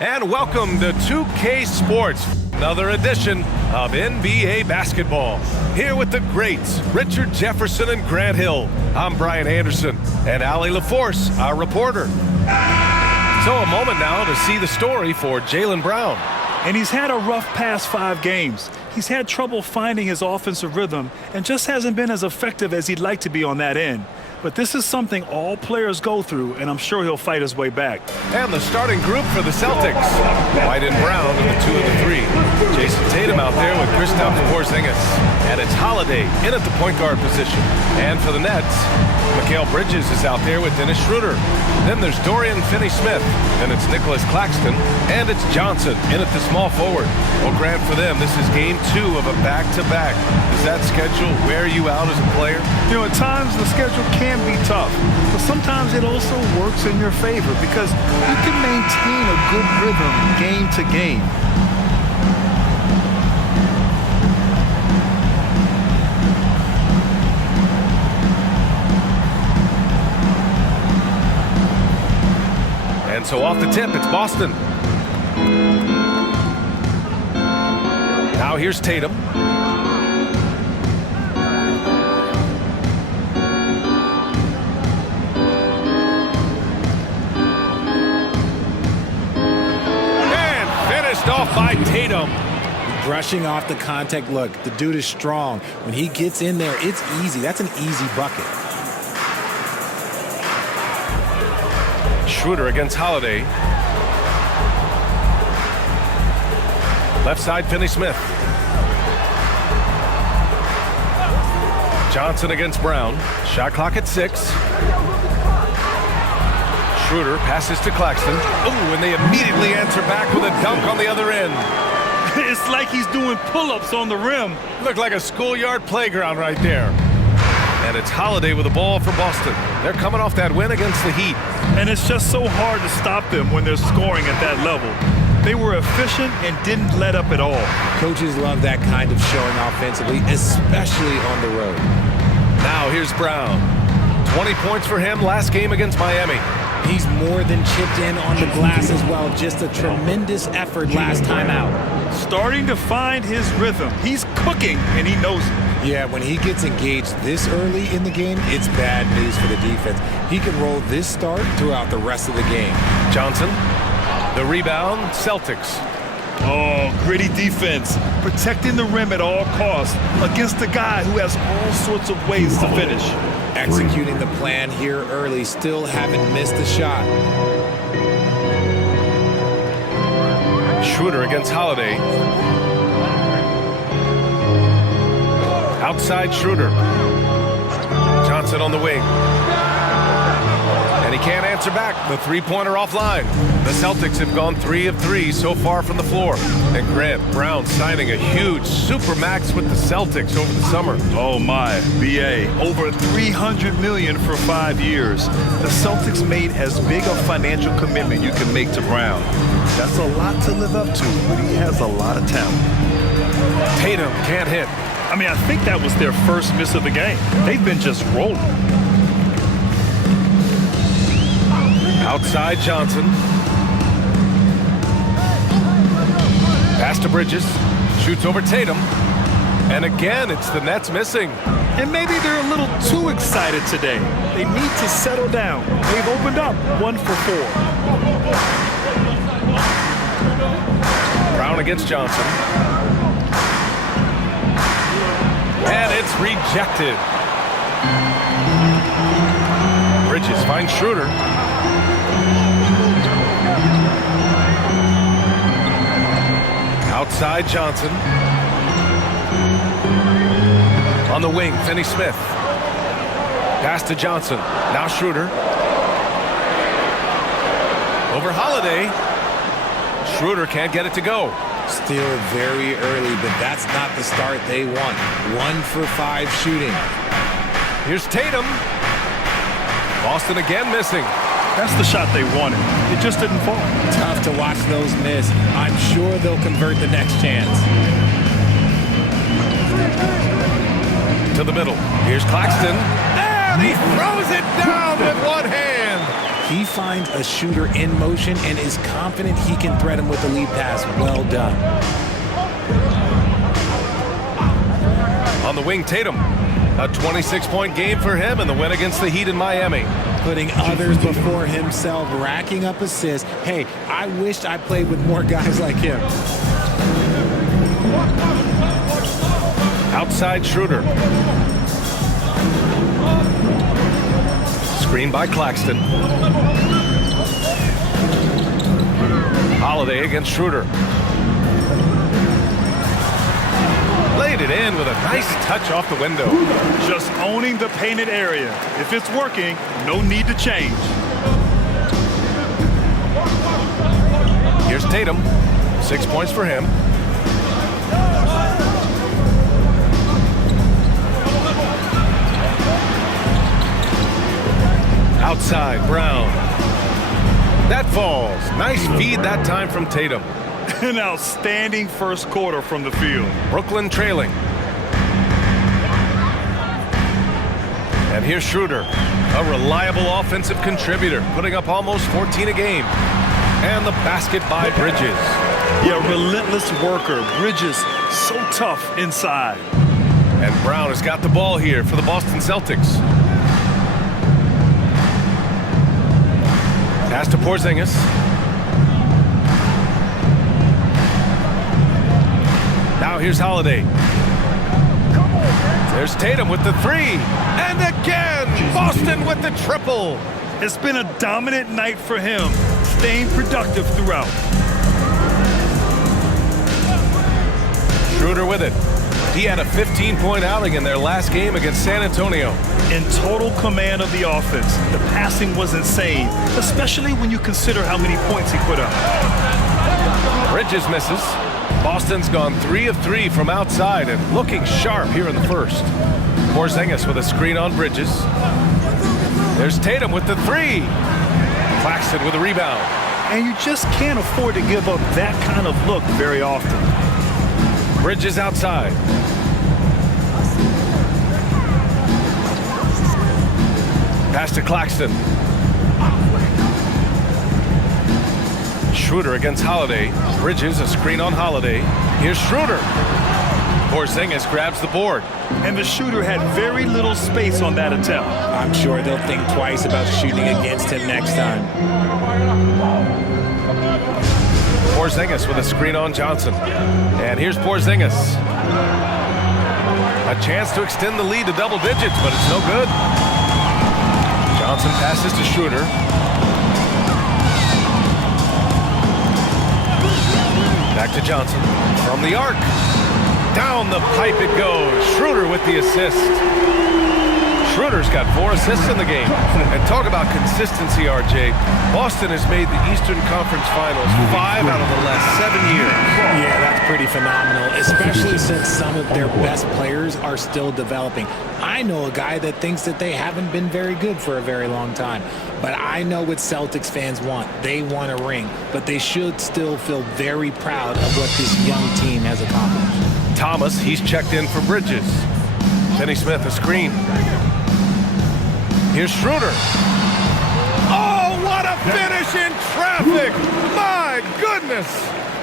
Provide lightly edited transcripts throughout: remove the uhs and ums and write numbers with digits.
And welcome to 2K Sports, another edition of NBA basketball. Here with the greats, Richard Jefferson and Grant Hill. I'm Brian Anderson, and Allie LaForce, our reporter. So a moment now to see the story for Jaylen Brown. And he's had a rough past 5 games. He's had trouble finding his offensive rhythm and just hasn't been as effective as he'd like to be on that end. But this is something all players go through, and I'm sure he'll fight his way back. And the starting group for the Celtics. White and Brown in the 2 of the 3. Jason Tatum out there with Kristaps Porzingis. And it's Holiday in at the point guard position. And for the Nets, Mikal Bridges is out there with Dennis Schroeder. Then there's Dorian Finney-Smith. Then it's Nicholas Claxton. And it's Johnson in at the small forward. Well, Grant, for them, this is game 2 of a back-to-back. Does that schedule wear you out as a player? You know, at times the schedule can be tough, but sometimes it also works in your favor because you can maintain a good rhythm game to game. And so off the tip, it's Boston. Now here's Tatum. Off by Tatum. Brushing off the contact. Look, the dude is strong. When he gets in there, it's easy. That's an easy bucket. Schroeder against Holiday. Left side, Finney-Smith. Johnson against Brown. Shot clock at 6. Schroeder passes to Claxton. Ooh, and they immediately answer back with a dunk on the other end. It's like he's doing pull-ups on the rim. Looked like a schoolyard playground right there. And it's Holiday with the ball for Boston. They're coming off that win against the Heat. And it's just so hard to stop them when they're scoring at that level. They were efficient and didn't let up at all. Coaches love that kind of showing offensively, especially on the road. Now here's Brown. 20 points for him last game against Miami. He's more than chipped in on the glass as well. Just a tremendous effort last time out. Starting to find his rhythm. He's cooking, and he knows it. Yeah, when he gets engaged this early in the game, it's bad news for the defense. He can roll this start throughout the rest of the game. Johnson, the rebound, Celtics. Oh, gritty defense. Protecting the rim at all costs against a guy who has all sorts of ways to finish. Executing the plan here early, still haven't missed a shot. Schroeder against Holiday. Outside Schroeder. Johnson on the wing. And he can't answer back. The three-pointer offline. The Celtics have gone 3 of 3 so far from the floor. And Grant Brown signing a huge supermax with the Celtics over the summer. Oh my, BA, over $300 million for 5 years. The Celtics made as big a financial commitment you can make to Brown. That's a lot to live up to, but he has a lot of talent. Tatum can't hit. I mean, I think that was their first miss of the game. They've been just rolling. Outside Johnson. Pass to Bridges. Shoots over Tatum. And again, it's the Nets missing. And maybe they're a little too excited today. They need to settle down. They've opened up 1 for 4. Brown against Johnson. And it's rejected. Bridges finds Schroeder. Outside Johnson. On the wing, Finney-Smith. Pass to Johnson. Now Schroeder. Over Holiday. Schroeder can't get it to go. Still very early, but that's not the start they want. 1 for 5 shooting. Here's Tatum. Boston again missing. That's the shot they wanted. It just didn't fall. Tough to watch those miss. I'm sure they'll convert the next chance. To the middle. Here's Claxton. And he throws it down with one hand. He finds a shooter in motion and is confident he can thread him with the lead pass. Well done. On the wing, Tatum. A 26-point game for him in the win against the Heat in Miami. Putting others before himself, racking up assists. Hey, I wished I played with more guys like him. Outside Schroeder. Screen by Claxton. Holiday against Schroeder. Laid it in with a nice touch off the window. Just owning the painted area. If it's working, no need to change. Here's Tatum. 6 points for him. Outside, Brown. That falls. Nice feed that time from Tatum. An outstanding first quarter from the field. Brooklyn trailing. And here's Schroeder, a reliable offensive contributor, putting up almost 14 a game. And the basket by Bridges. Yeah, relentless worker. Bridges, so tough inside. And Brown has got the ball here for the Boston Celtics. Pass to Porzingis. Now here's Holiday. There's Tatum with the three. And again, Boston with the triple. It's been a dominant night for him, staying productive throughout. Schroeder with it. He had a 15-point outing in their last game against San Antonio. In total command of the offense, the passing was insane, especially when you consider how many points he put up. Bridges misses. Boston's gone 3 of 3 from outside and looking sharp here in the first. Porzingis with a screen on Bridges. There's Tatum with the three. Claxton with a rebound. And you just can't afford to give up that kind of look very often. Bridges outside. Pass to Claxton. Schroeder against Holiday. Bridges, a screen on Holiday. Here's Schroeder. Porzingis grabs the board. And the shooter had very little space on that attempt. I'm sure they'll think twice about shooting against him next time. Porzingis with a screen on Johnson. And here's Porzingis. A chance to extend the lead to double digits, but it's no good. Johnson passes to Schroeder. Back to Johnson. From the arc. Down the pipe it goes. Schroeder with the assist. Schroeder's got 4 assists in the game. And talk about consistency, RJ. Boston has made the Eastern Conference Finals 5 out of the last 7 years. Yeah, that's pretty phenomenal, especially since some of their best players are still developing. I know a guy that thinks that they haven't been very good for a very long time. But I know what Celtics fans want. They want a ring. But they should still feel very proud of what this young team has accomplished. Thomas, he's checked in for Bridges. Finney Smith, a screen. Here's Schroeder. Oh, what a finish in traffic! My goodness!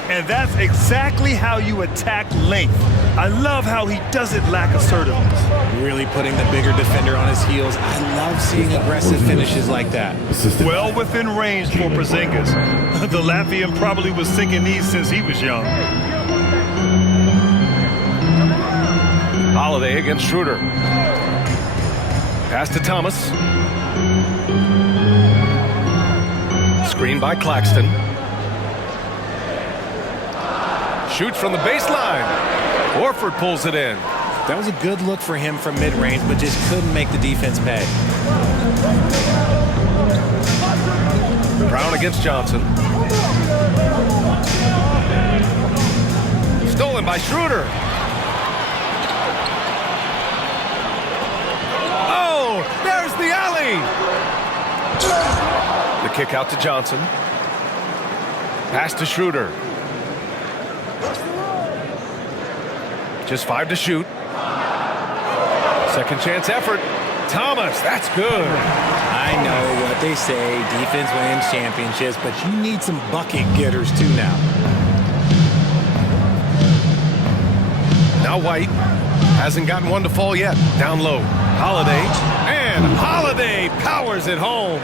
And that's exactly how you attack length. I love how he doesn't lack assertiveness. Really putting the bigger defender on his heels. I love seeing aggressive finishes like that. Well within range for Porzingis. The Latvian probably was thinking these since he was young. Holiday against Schroeder. Pass to Thomas. Screen by Claxton. Shoots from the baseline. Horford pulls it in. That was a good look for him from mid-range, but just couldn't make the defense pay. Brown against Johnson. Stolen by Schroeder. Oh, there's the alley. The kick out to Johnson. Pass to Schroeder. Just 5 to shoot. Second chance effort. Thomas, that's good. I know what they say, defense wins championships, but you need some bucket getters too now. Now White hasn't gotten one to fall yet. Down low. Holiday. And Holiday powers it home.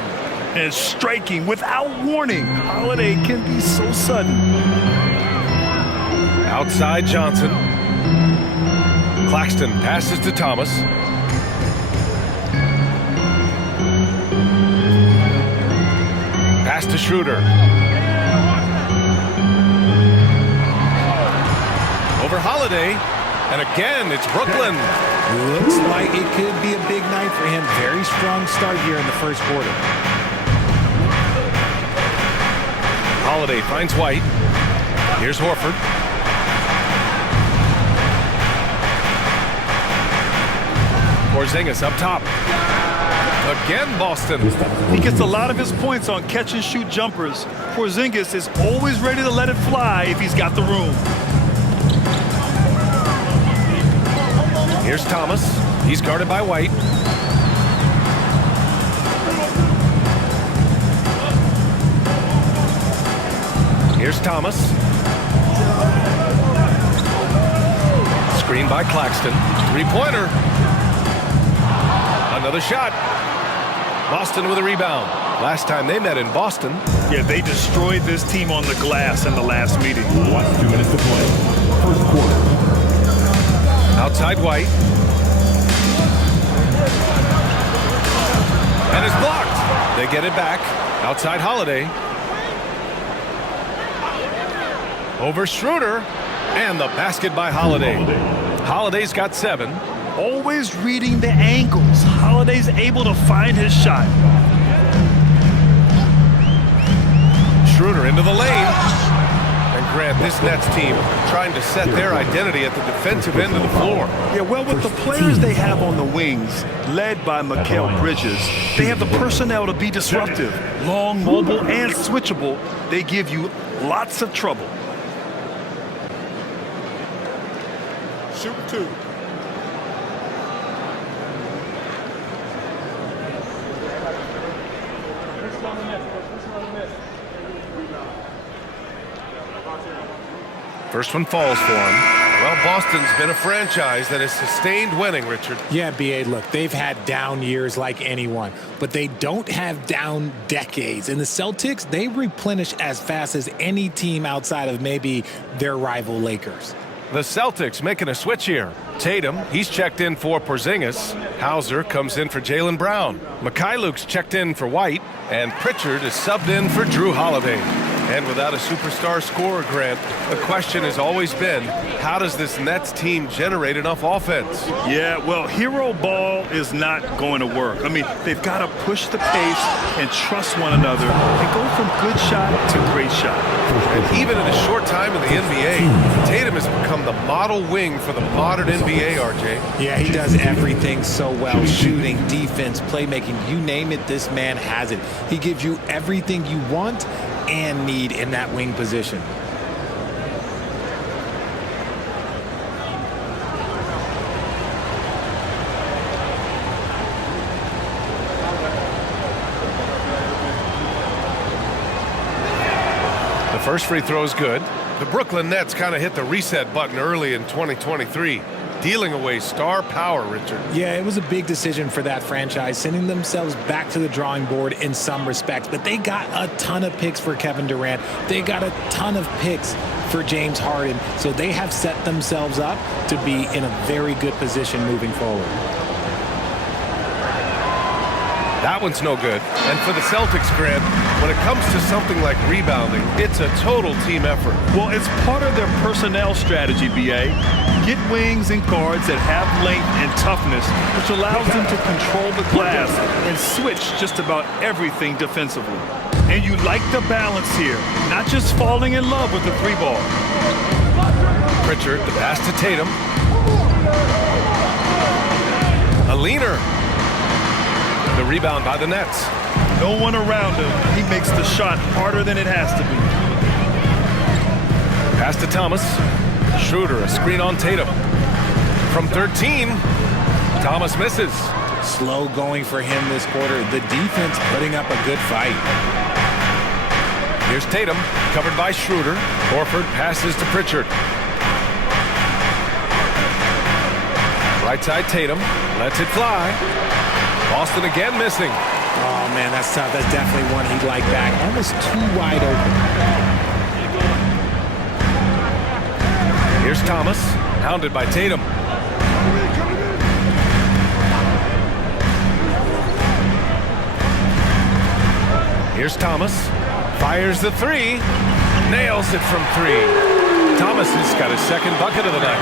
And striking without warning. Holiday can be so sudden. Outside Johnson. Claxton passes to Thomas. Pass to Schroeder. Over Holiday. And again, it's Brooklyn. Looks like it could be a big night for him. Very strong start here in the first quarter. Holiday finds White. Here's Horford. Porzingis up top. Again, Boston. He gets a lot of his points on catch-and-shoot jumpers. Porzingis is always ready to let it fly if he's got the room. Here's Thomas. He's guarded by White. Here's Thomas. Screen by Claxton. Three-pointer. Another shot. Boston with a rebound. Last time they met in Boston. Yeah, they destroyed this team on the glass in the last meeting. 2 minutes to play. First quarter. Outside White. And it's blocked. They get it back. Outside Holiday. Over Schroeder. And the basket by Holiday. Holiday's got 7. Always reading the angles. Holiday's able to find his shot. Schroeder into the lane. And Grant, this Nets team trying to set their identity at the defensive end of the floor. Yeah, well, with the players they have on the wings, led by Mikal Bridges, they have the personnel to be disruptive. Long, mobile, and switchable. They give you lots of trouble. Shoot 2. First one falls for him. Well, Boston's been a franchise that has sustained winning, Richard. Yeah, B.A., look, they've had down years like anyone, but they don't have down decades. And the Celtics, they replenish as fast as any team outside of maybe their rival Lakers. The Celtics making a switch here. Tatum, he's checked in for Porzingis. Hauser comes in for Jaylen Brown. Mikhailuk's checked in for White. And Pritchard is subbed in for Drew Holiday. And without a superstar scorer, Grant, the question has always been, how does this Nets team generate enough offense? Yeah, well, hero ball is not going to work. I mean, they've got to push the pace and trust one another and go from good shot to great shot. And even in a short time in the NBA, Tatum has become the model wing for the modern NBA, RJ. Yeah, he does everything so well. Shooting, defense, playmaking, you name it, this man has it. He gives you everything you want and need in that wing position. The first free throw is good. The Brooklyn Nets kind of hit the reset button early in 2023. Dealing away star power, Richard. Yeah, it was a big decision for that franchise, sending themselves back to the drawing board in some respects. But they got a ton of picks for Kevin Durant. They got a ton of picks for James Harden. So they have set themselves up to be in a very good position moving forward. That one's no good. And for the Celtics, Grant, when it comes to something like rebounding, it's a total team effort. Well, it's part of their personnel strategy, B.A. Get wings and guards that have length and toughness, which allows them to control the glass and switch just about everything defensively. And you like the balance here, not just falling in love with the three ball. Pritchard, the pass to Tatum. A leaner. The rebound by the Nets. No one around him. He makes the shot harder than it has to be. Pass to Thomas. Schroeder, a screen on Tatum. From 13, Thomas misses. Slow going for him this quarter. The defense putting up a good fight. Here's Tatum, covered by Schroeder. Horford passes to Pritchard. Right side Tatum, lets it fly. Boston again missing. Oh, man, that's tough. That's definitely one he'd like back. Almost too wide open. Here's Thomas, hounded by Tatum. Here's Thomas, fires the three, nails it from three. Thomas has got his second bucket of the night.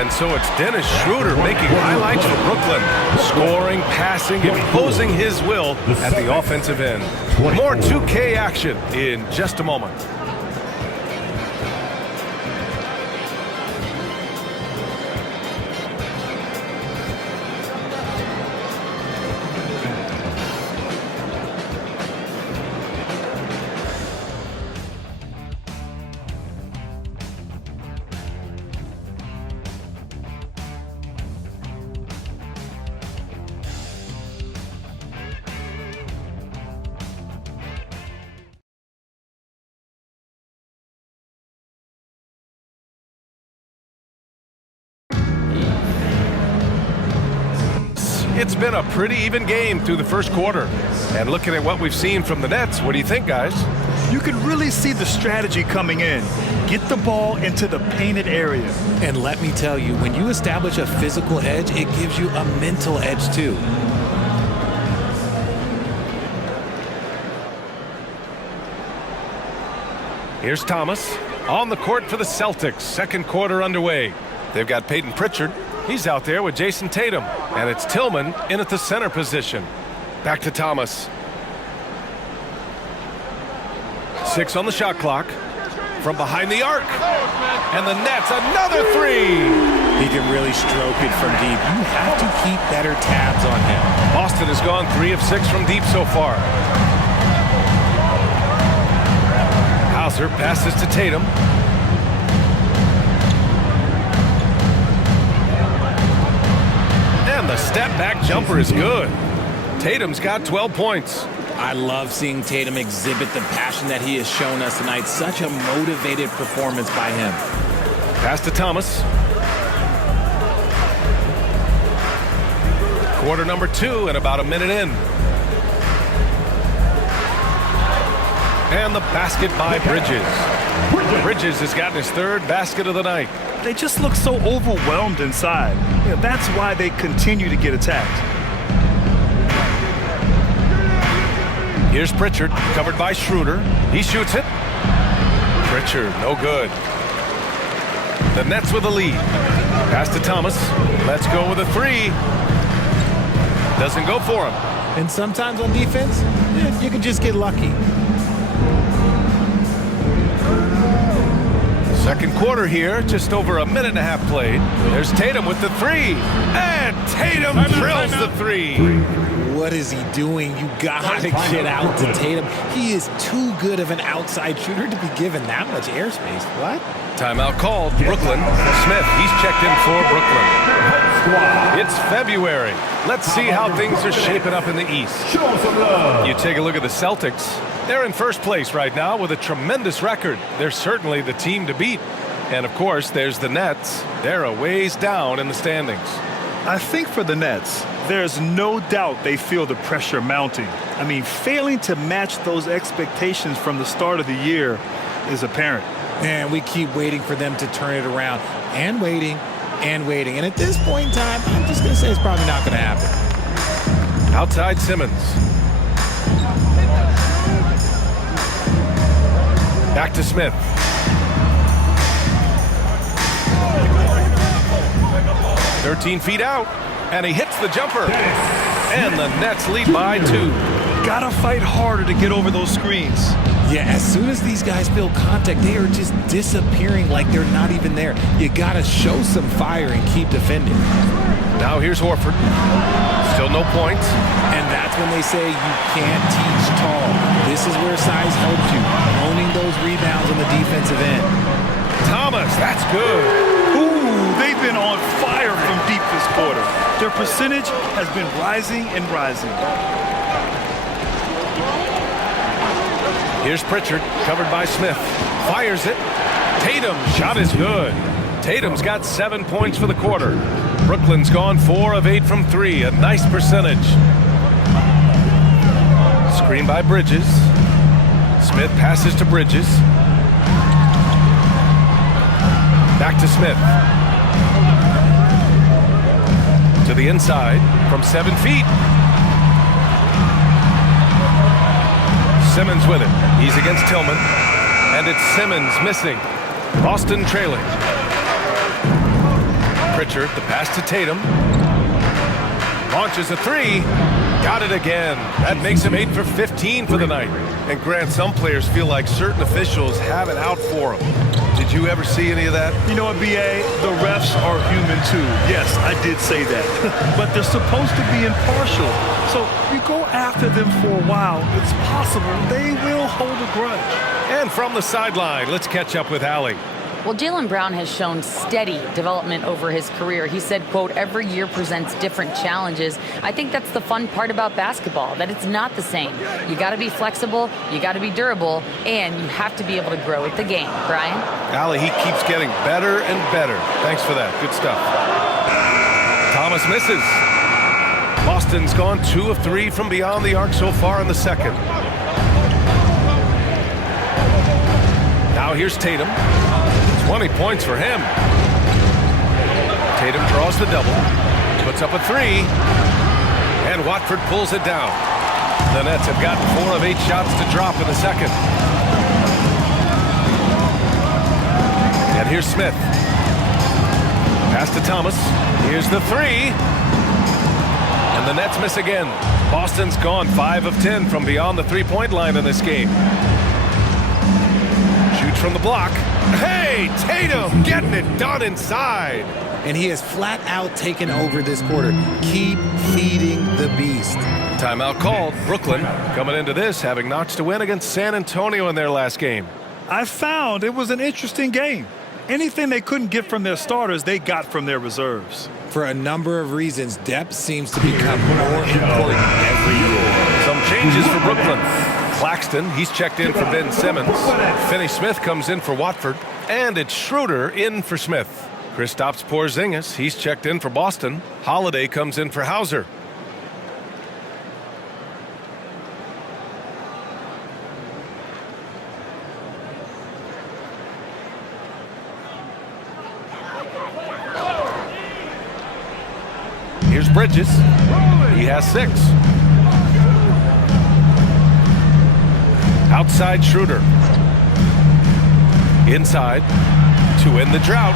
And so it's Dennis Schroeder making highlights for Brooklyn, scoring, passing, imposing his will at the offensive end. More 2K action in just a moment. It's been a pretty even game through the first quarter. And looking at what we've seen from the Nets, what do you think, guys? You can really see the strategy coming in. Get the ball into the painted area. And let me tell you, when you establish a physical edge, it gives you a mental edge too. Here's Thomas on the court for the Celtics. Second quarter underway. They've got Peyton Pritchard. He's out there with Jason Tatum. And it's Tillman in at the center position. Back to Thomas. 6 on the shot clock. From behind the arc. And the Nets, another three. He can really stroke it from deep. You have to keep better tabs on him. Boston has gone 3 of 6 from deep so far. Hauser passes to Tatum. And the step-back jumper is good. Tatum's got 12 points. I love seeing Tatum exhibit the passion that he has shown us tonight. Such a motivated performance by him. Pass to Thomas. Quarter number 2 and about a minute in. And the basket by Bridges. Bridges has gotten his third basket of the night. They just look so overwhelmed inside. Yeah, that's why they continue to get attacked. Here's Pritchard, covered by Schroeder. He shoots it. Pritchard, no good. The Nets with the lead. Pass to Thomas. Let's go with a three. Doesn't go for him. And sometimes on defense, you can just get lucky. Second quarter here, just over a minute and a half played. There's Tatum with the three. And Tatum drills the three. What is he doing? You got to get out to Tatum. He is too good of an outside shooter to be given that much airspace. What? Timeout called. Brooklyn. Smith, he's checked in for Brooklyn. It's February. Let's see how things are shaping up in the East. You take a look at the Celtics. They're in first place right now with a tremendous record. They're certainly the team to beat. And, of course, there's the Nets. They're a ways down in the standings. I think for the Nets, there's no doubt they feel the pressure mounting. I mean, failing to match those expectations from the start of the year is apparent. And we keep waiting for them to turn it around. And waiting, and waiting. And at this point in time, I'm just going to say it's probably not going to happen. Outside Simmons. Back to Smith. "13 feet out, and he hits the jumper. And the Nets lead by 2. Gotta fight harder to get over those screens. Yeah, as soon as these guys feel contact, they are just disappearing like they're not even there. You gotta show some fire and keep defending. Now here's Horford. Still no points. And that's when they say you can't teach tall. This is where size helps you. Owning those rebounds on the defensive end. Thomas, that's good. Ooh, they Their percentage has been rising and rising. Here's Pritchard, covered by Smith. Fires it. Tatum, shot is good. Tatum's got 7 points for the quarter. Brooklyn's gone 4 of 8 from 3, a nice percentage. Screen by Bridges. Smith passes to Bridges. Back to Smith. To the inside from 7 feet. Simmons with it. He's against Tillman. And it's Simmons missing. Boston trailing. Pritchard, the pass to Tatum. Launches a 3. Got it again. That makes him 8 for 15 for the night. And Grant, some players feel like certain officials have it out for them. Did you ever see any of that? You know what, B.A.? The refs are human too. Yes, I did say that. But they're supposed to be impartial. So you go after them for a while, it's possible they will hold a grudge. And from the sideline, let's catch up with Allie. Well, Jaylen Brown has shown steady development over his career. He said, quote, every year presents different challenges. I think that's the fun part about basketball, that it's not the same. You got to be flexible, you got to be durable, and you have to be able to grow with the game. Brian? Allie, he keeps getting better and better. Thanks for that. Good stuff. Thomas misses. Boston's gone 2 of 3 from beyond the arc so far in the second. Now here's Tatum. 20 points for him. Tatum draws the double, puts up a 3, and Watford pulls it down. The Nets have gotten 4 of 8 shots to drop in the second. And here's Smith. Pass to Thomas. Here's the 3. And the Nets miss again. Boston's gone 5 of 10 from beyond the three-point line in this game. Shoots from the block. Hey, Tatum getting it done inside. And he has flat out taken over this quarter. Keep feeding the beast. Timeout called. Brooklyn coming into this having notched a win against San Antonio in their last game. I found it was an interesting game. Anything they couldn't get from their starters, they got from their reserves. For a number of reasons, depth seems to become more important every year. Some changes for Brooklyn. Claxton, he's checked in for Ben Simmons. Finney Smith comes in for Watford. And it's Schroeder in for Smith. Kristaps Porzingis, he's checked in for Boston. Holiday comes in for Hauser. Here's Bridges. He has 6. Outside Schroeder. Inside to end the drought.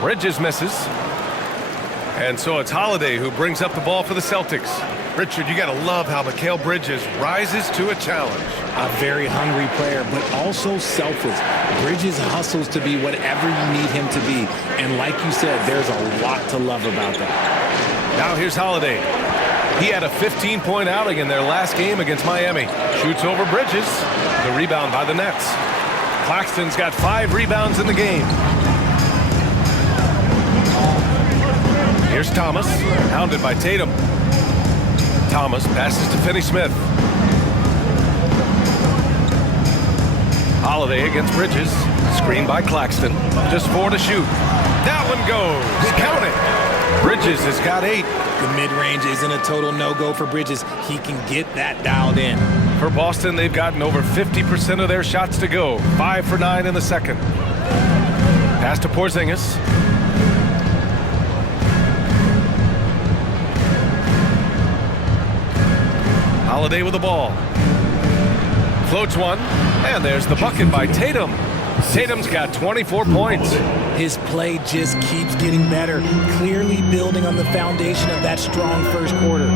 Bridges misses. And so it's Holiday who brings up the ball for the Celtics. Richard, you got to love how Mikal Bridges rises to a challenge. A very hungry player, but also selfless. Bridges hustles to be whatever you need him to be. And like you said, there's a lot to love about that. Now here's Holiday. He had a 15-point outing in their last game against Miami. Shoots over Bridges. The rebound by the Nets. Claxton's got 5 rebounds in the game. Here's Thomas, hounded by Tatum. Thomas passes to Finney Smith. Holiday against Bridges. Screen by Claxton. Just 4 to shoot. That one goes. Count it. Bridges has got 8. The mid-range isn't a total no-go for Bridges. He can get that dialed in. For Boston, they've gotten over 50% of their shots to go. 5 for 9 in the second. Pass to Porzingis. Holiday with the ball. Floats one, and there's the bucket by Tatum. Tatum's got 24 points. His play just keeps getting better, clearly building on the foundation of that strong first quarter.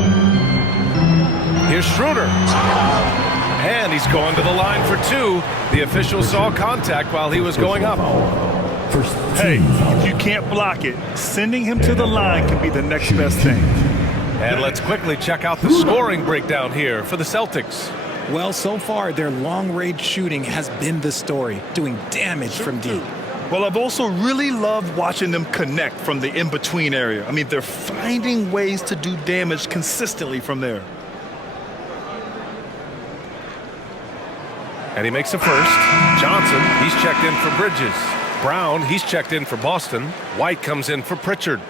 Here's Schroeder. And he's going to the line for 2. The official saw contact while he was going up. Hey, if you can't block it, sending him to the line can be the next best thing. And let's quickly check out the scoring breakdown here for the Celtics. Well, so far, their long-range shooting has been the story, doing damage from deep. Well, I've also really loved watching them connect from the in-between area. I mean, they're finding ways to do damage consistently from there. And he makes the first. Johnson, he's checked in for Bridges. Brown, he's checked in for Boston. White comes in for Pritchard.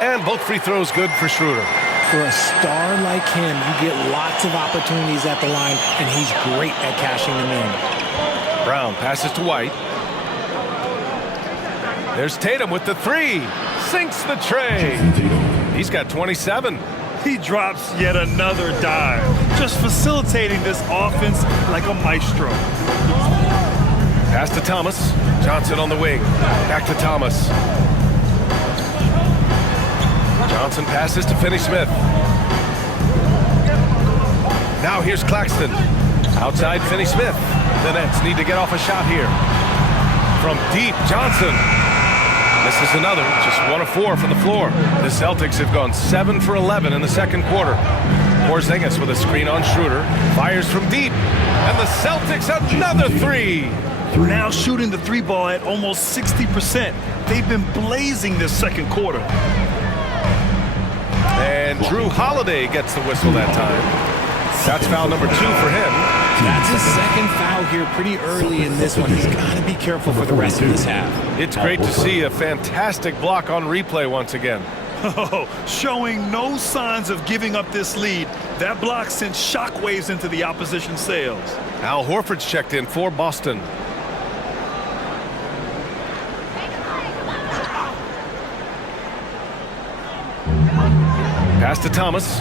And both free throws good for Schroeder. For a star like him, you get lots of opportunities at the line, and he's great at cashing them in. Brown passes to White. There's Tatum with the three. Sinks the tray. He's got 27. He drops yet another dive, just facilitating this offense like a maestro. Pass to Thomas. Johnson on the wing. Back to Thomas. Johnson passes to Finney-Smith. Now here's Claxton. Outside Finney-Smith. The Nets need to get off a shot here. From deep, Johnson. This is another, just 1 of 4 from the floor. The Celtics have gone 7 for 11 in the second quarter. Porzingis with a screen on Schroeder. Fires from deep. And the Celtics another three. Now shooting the three ball at almost 60%. They've been blazing this second quarter. And Drew Holiday gets the whistle that time. That's foul number 2 for him. That's his second foul here pretty early in this one. He's got to be careful for the rest of this half. It's great to see a fantastic block on replay once again. Oh, showing no signs of giving up this lead. That block sent shockwaves into the opposition sails. Al Horford's checked in for Boston. Pass to Thomas.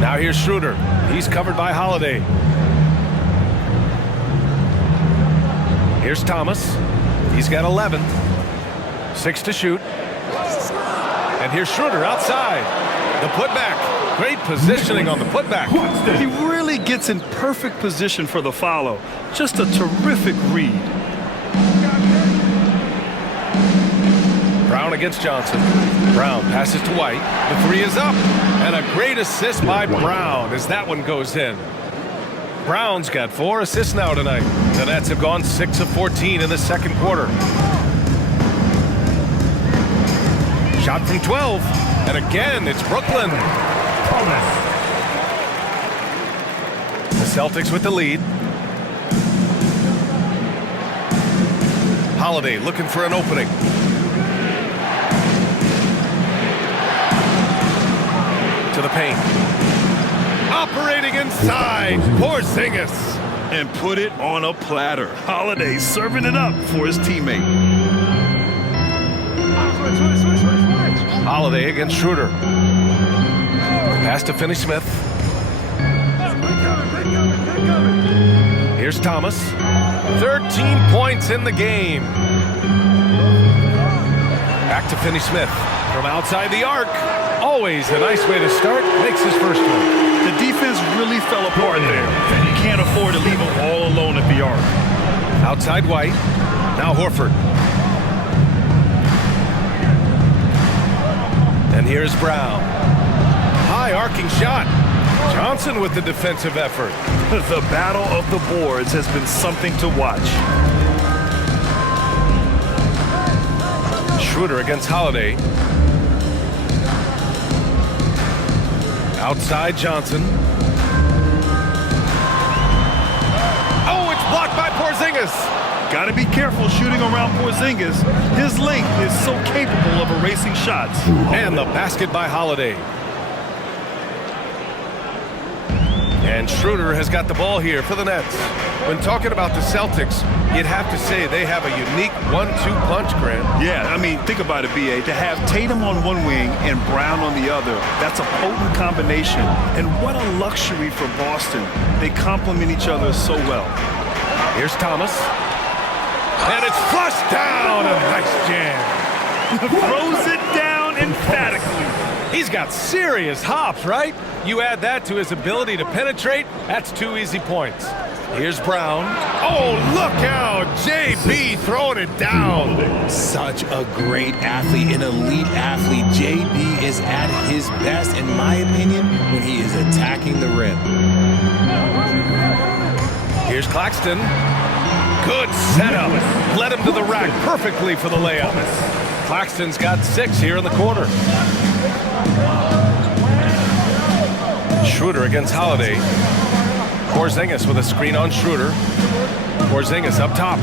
Now here's Schroeder. He's covered by Holiday. Here's Thomas. He's got 11. 6 to shoot. And here's Schroeder outside. The putback. Great positioning on the putback. He really gets in perfect position for the follow. Just a terrific read. Brown against Johnson. Brown passes to White. The three is up. And a great assist by Brown as that one goes in. Brown's got 4 assists now tonight. The Nets have gone 6 of 14 in the second quarter. Shot from 12. And again, it's Brooklyn. The Celtics with the lead. Holiday looking for an opening. To the paint. Operating inside. Porzingis. And put it on a platter. Holiday serving it up for his teammate. Holiday against Schroeder. Pass to Finney-Smith. Here's Thomas. 13 points in the game. Back to Finney-Smith. From outside the arc. Always a nice way to start. Makes his first one. The defense really fell apart there. You can't afford to leave him all alone at the arc. Outside White. Now Horford. And here's Brown. High arcing shot. Johnson with the defensive effort. The battle of the boards has been something to watch. Schroeder against Holiday. Outside Johnson. Oh, it's blocked by Porzingis. Got to be careful shooting around Porzingis. His length is so capable of erasing shots. And the basket by Holiday. And Schroeder has got the ball here for the Nets. When talking about the Celtics, you'd have to say they have a unique 1-2 punch, Grant. Yeah, I mean, think about it, B.A. To have Tatum on one wing and Brown on the other, that's a potent combination. And what a luxury for Boston. They complement each other so well. Here's Thomas. And it's flushed down. A nice jam. Throws it down emphatically. He's got serious hops, right? You add that to his ability to penetrate, that's 2 easy points. Here's Brown. Oh, look out! JB throwing it down. Such a great athlete, an elite athlete. JB is at his best, in my opinion, when he is attacking the rim. Here's Claxton. Good setup. Led him to the rack perfectly for the layup. Claxton's got 6 here in the quarter. Schroeder against Holiday. Porzingis with a screen on Schroeder. Porzingis up top.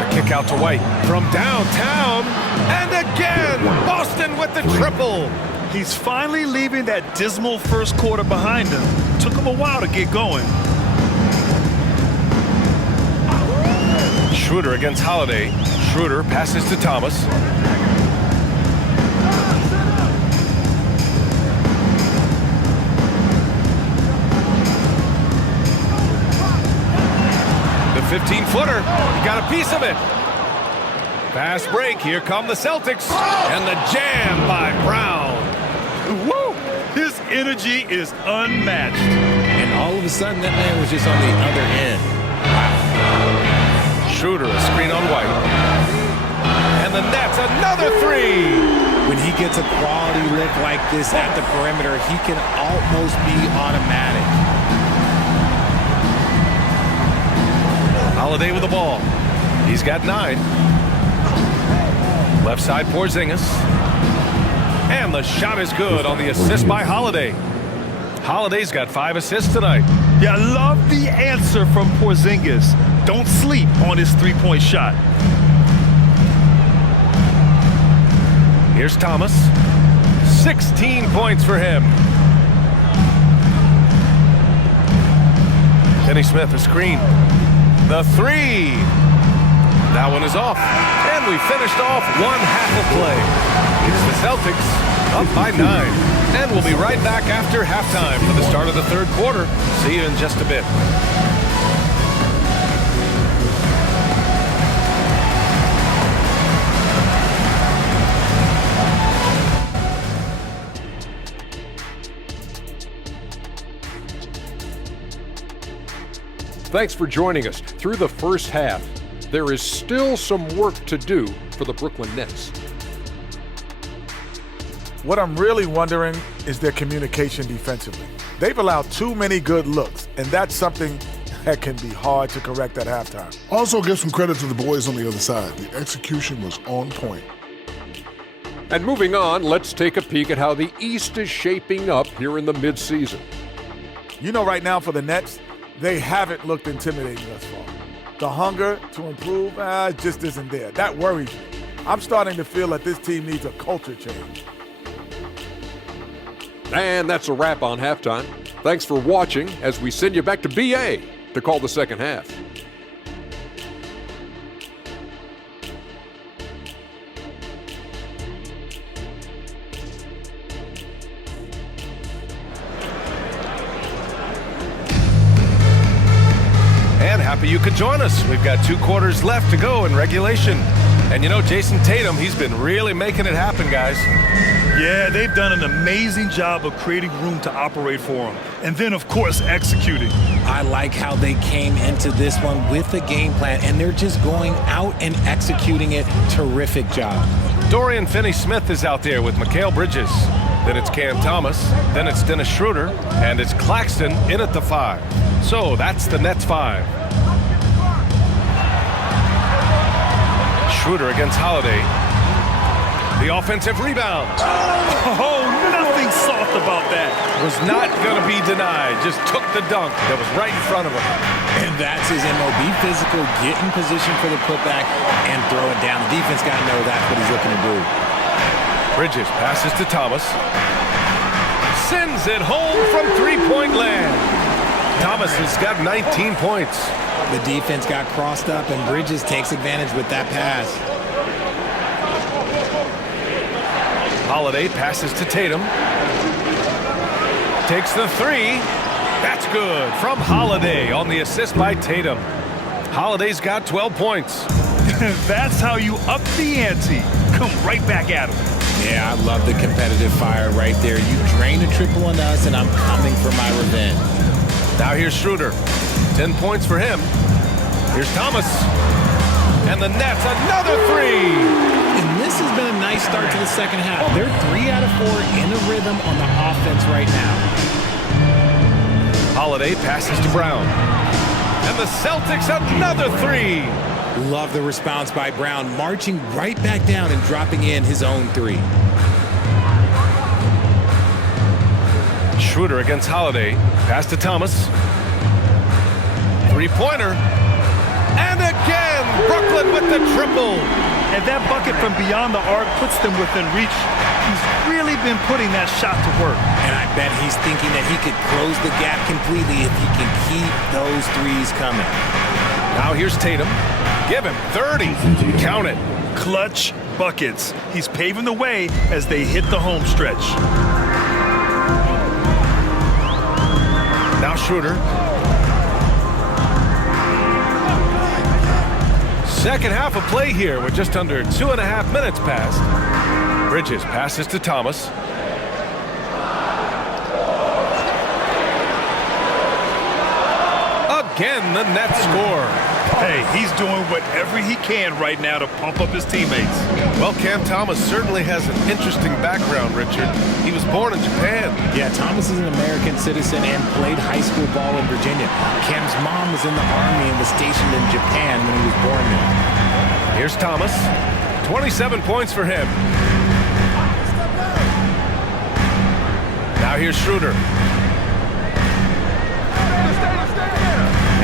The kick out to White from downtown. And again, Boston with the triple. He's finally leaving that dismal first quarter behind him. Took him a while to get going. Schroeder against Holiday. Schroeder passes to Thomas. The 15-footer. He got a piece of it. Fast break. Here come the Celtics. And the jam by Brown. Woo! His energy is unmatched. And all of a sudden, that man was just on the other end. Schroeder, a screen on White. And the Nets, another 3. When he gets a quality look like this at the perimeter, he can almost be automatic. Holiday with the ball. He's got 9. Left side, Porzingis. And the shot is good on the assist by Holiday. Holiday's got 5 assists tonight. Yeah, I love the answer from Porzingis. Don't sleep on his three-point shot. Here's Thomas. 16 points for him. Kenny Smith, a screen. The 3. That one is off. And we finished off one half of play. It's the Celtics up by 9. And we'll be right back after halftime for the start of the third quarter. See you in just a bit. Thanks for joining us. Through the first half, there is still some work to do for the Brooklyn Nets. What I'm really wondering is their communication defensively. They've allowed too many good looks, and that's something that can be hard to correct at halftime. Also, give some credit to the boys on the other side. The execution was on point. And moving on, let's take a peek at how the East is shaping up here in the midseason. You know, right now for the Nets, they haven't looked intimidating thus far. The hunger to improve just isn't there. That worries me. I'm starting to feel that this team needs a culture change. And that's a wrap on halftime. Thanks for watching as we send you back to BA to call the second half. And happy you could join us. We've got 2 quarters left to go in regulation. And you know, Jason Tatum, he's been really making it happen, guys. Yeah, they've done an amazing job of creating room to operate for him. And then, of course, executing. I like how they came into this one with a game plan, and they're just going out and executing it. Terrific job. Dorian Finney-Smith is out there with Mikal Bridges. Then it's Cam Thomas. Then it's Dennis Schroeder. And it's Claxton in at the 5. So that's the Nets 5. Schroeder against Holiday. The offensive rebound. Oh, nothing soft about that. Was not going to be denied. Just took the dunk that was right in front of him. And that's his MO. Be physical, get in position for the putback, and throw it down. The defense got to know that's what he's looking to do. Bridges passes to Thomas. Sends it home from three-point land. Thomas has got 19 points. The defense got crossed up, and Bridges takes advantage with that pass. Holiday passes to Tatum. Takes the 3. That's good from Holiday on the assist by Tatum. Holiday's got 12 points. That's how you up the ante. Come right back at him. Yeah, I love the competitive fire right there. You drain a triple on us, and I'm coming for my revenge. Now here's Schroeder. 10 points for him. Here's Thomas. And the Nets, another three. And this has been a nice start to the second half. They're 3 out of 4 in a rhythm on the offense right now. Holiday passes to Brown. And the Celtics, another three. Love the response by Brown, marching right back down and dropping in his own 3. Schroeder against Holiday. Pass to Thomas. Three-pointer. And again, Brooklyn with the triple. And that bucket from beyond the arc puts them within reach. He's really been putting that shot to work. And I bet he's thinking that he could close the gap completely if he can keep those threes coming. Now here's Tatum. Give him 30. Count it. Clutch buckets. He's paving the way as they hit the home stretch. Now Schroeder. Second half of play here with just under 2.5 minutes passed. Bridges passes to Thomas. Again, the Nets score. Hey, he's doing whatever he can right now to pump up his teammates. Well, Cam Thomas certainly has an interesting background, Richard. He was born in Japan. Yeah, Thomas is an American citizen and played high school ball in Virginia. Cam's mom was in the Army and was stationed in Japan when he was born there. Here's Thomas. 27 points for him. Now here's Schroeder.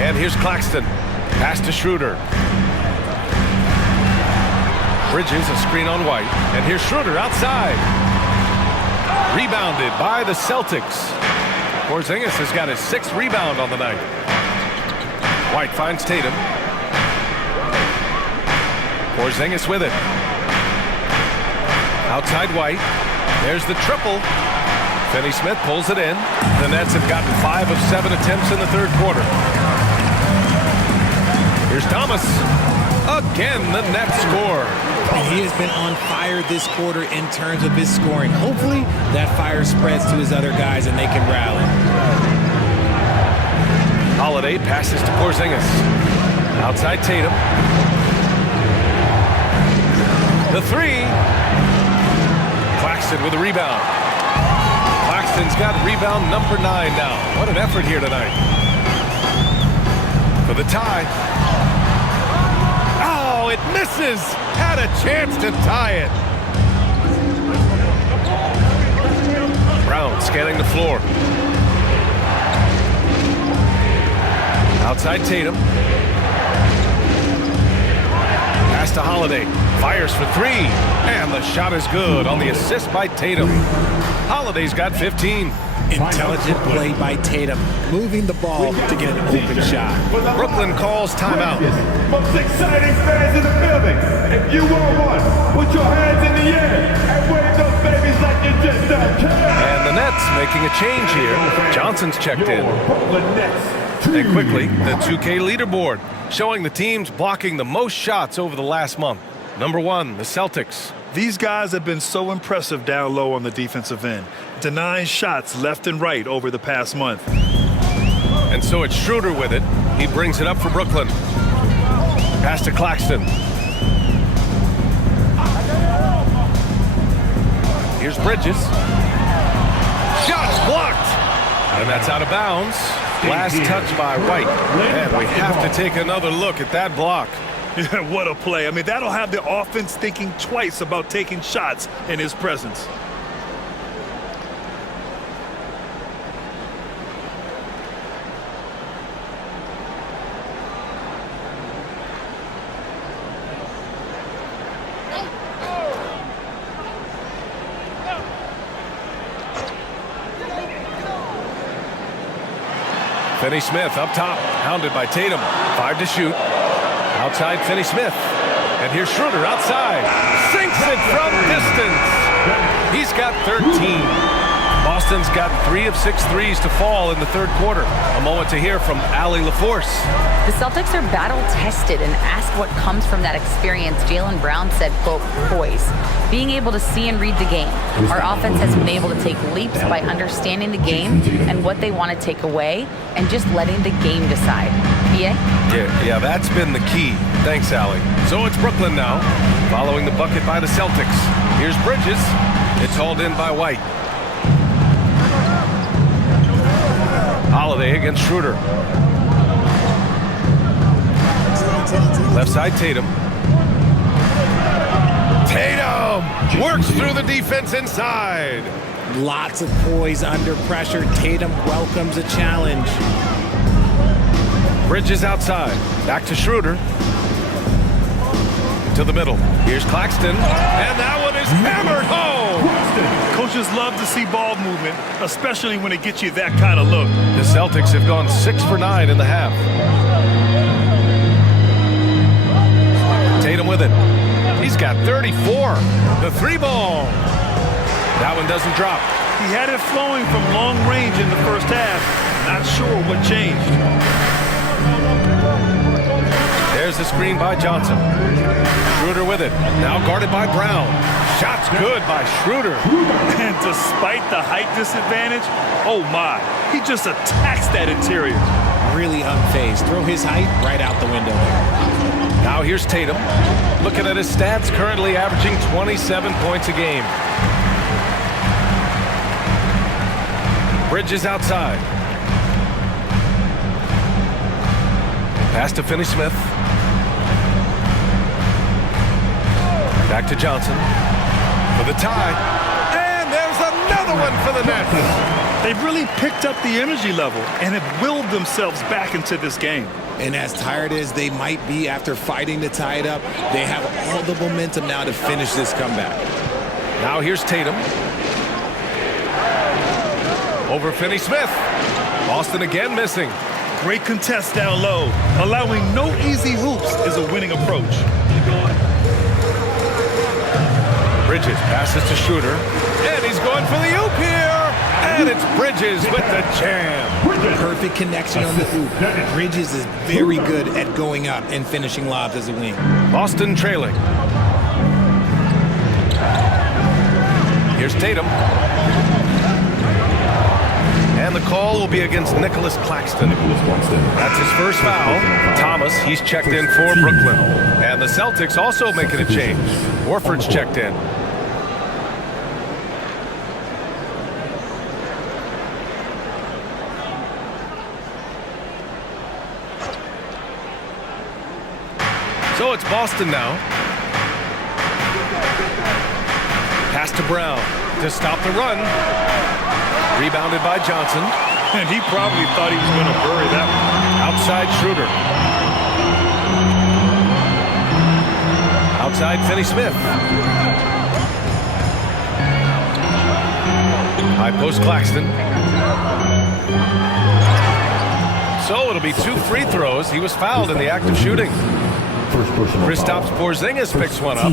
And here's Claxton. Pass to Schroeder. Bridges, a screen on White. And here's Schroeder outside. Rebounded by the Celtics. Porzingis has got his 6th rebound on the night. White finds Tatum. Porzingis with it. Outside White. There's the triple. Finney-Smith pulls it in. The Nets have gotten 5 of 7 attempts in the third quarter. Here's Thomas. Again, the Nets score. And he has been on fire this quarter in terms of his scoring. Hopefully, that fire spreads to his other guys and they can rally. Holiday passes to Porzingis. Outside Tatum. The three. Claxton with a rebound. Claxton's got rebound number 9 now. What an effort here tonight. For the tie. Oh, it misses. Had a chance to tie it. Brown scanning the floor. Outside Tatum. Pass to Holiday. Fires for 3. And the shot is good on the assist by Tatum. Holiday's got 15. Intelligent play by Tatum, moving the ball to get an open shot. Brooklyn calls timeout. Most exciting fans in the building. If you want one, put your hands in the air and wave those babies like you just don't care. And the Nets making a change here. Johnson's checked in. And quickly, the 2K leaderboard, showing the teams blocking the most shots over the last month. Number 1, the Celtics. These guys have been so impressive down low on the defensive end, denying shots left and right over the past month. And so it's Schroeder with it. He brings it up for Brooklyn. Pass to Claxton. Here's Bridges. Shots blocked. And that's out of bounds. Last touch by White. And we have to take another look at that block. What a play. I mean, that'll have the offense thinking twice about taking shots in his presence. Finney-Smith up top, hounded by Tatum. 5 to shoot. Outside Finney-Smith. And here's Schroeder outside. Sinks it from distance. He's got 13. Boston's gotten 3 of 6 threes to fall in the third quarter. A moment to hear from Allie LaForce. The Celtics are battle-tested, and asked what comes from that experience, Jaylen Brown said, quote, poise. Being able to see and read the game. Our offense has been able to take leaps by understanding the game and what they want to take away and just letting the game decide. BA? Yeah, that's been the key. Thanks, Allie. So it's Brooklyn now, following the bucket by the Celtics. Here's Bridges. It's hauled in by White. Holiday against Schroeder. Left side, Tatum. Tatum works through the defense inside. Lots of poise under pressure. Tatum welcomes a challenge. Bridges outside. Back to Schroeder. To the middle. Here's Claxton. And that one is hammered home. Coaches love to see ball movement, especially when it gets you that kind of look. The Celtics have gone 6 for 9 in the half. Tatum with it. He's got 34. The 3-ball. That one doesn't drop. He had it flowing from long range in the first half. Not sure what changed. There's the screen by Johnson. Schroeder with it. Now guarded by Brown. Shot's good by Schroeder. And despite the height disadvantage, oh my, he just attacks that interior. Really unfazed. Throw his height right out the window there. Now here's Tatum. Looking at his stats, currently averaging 27 points a game. Bridges outside. Pass to Finney-Smith. Back to Johnson for the tie. And there's another one for the Nets. They've really picked up the energy level and have willed themselves back into this game. And as tired as they might be after fighting to tie it up, they have all the momentum now to finish this comeback. Now here's Tatum. Over Finney-Smith. Boston again missing. Great contest down low. Allowing no easy hoops is a winning approach. Bridges passes to Schroeder. And he's going for the oop here. And it's Bridges with the jam. Perfect connection on the hoop. Bridges is very good at going up and finishing lobs as a wing. Boston trailing. Here's Tatum. And the call will be against Nicholas Claxton. That's his first foul. Thomas, he's checked in for Brooklyn. And the Celtics also making a change. Warford's checked in. So it's Boston now. Pass to Brown to stop the run. Rebounded by Johnson. And he probably thought he was going to bury that one. Outside Schroeder. Outside Finney-Smith. High post Claxton. So it'll be 2 free throws. He was fouled in the act of shooting. Kristaps Porzingis picks one up.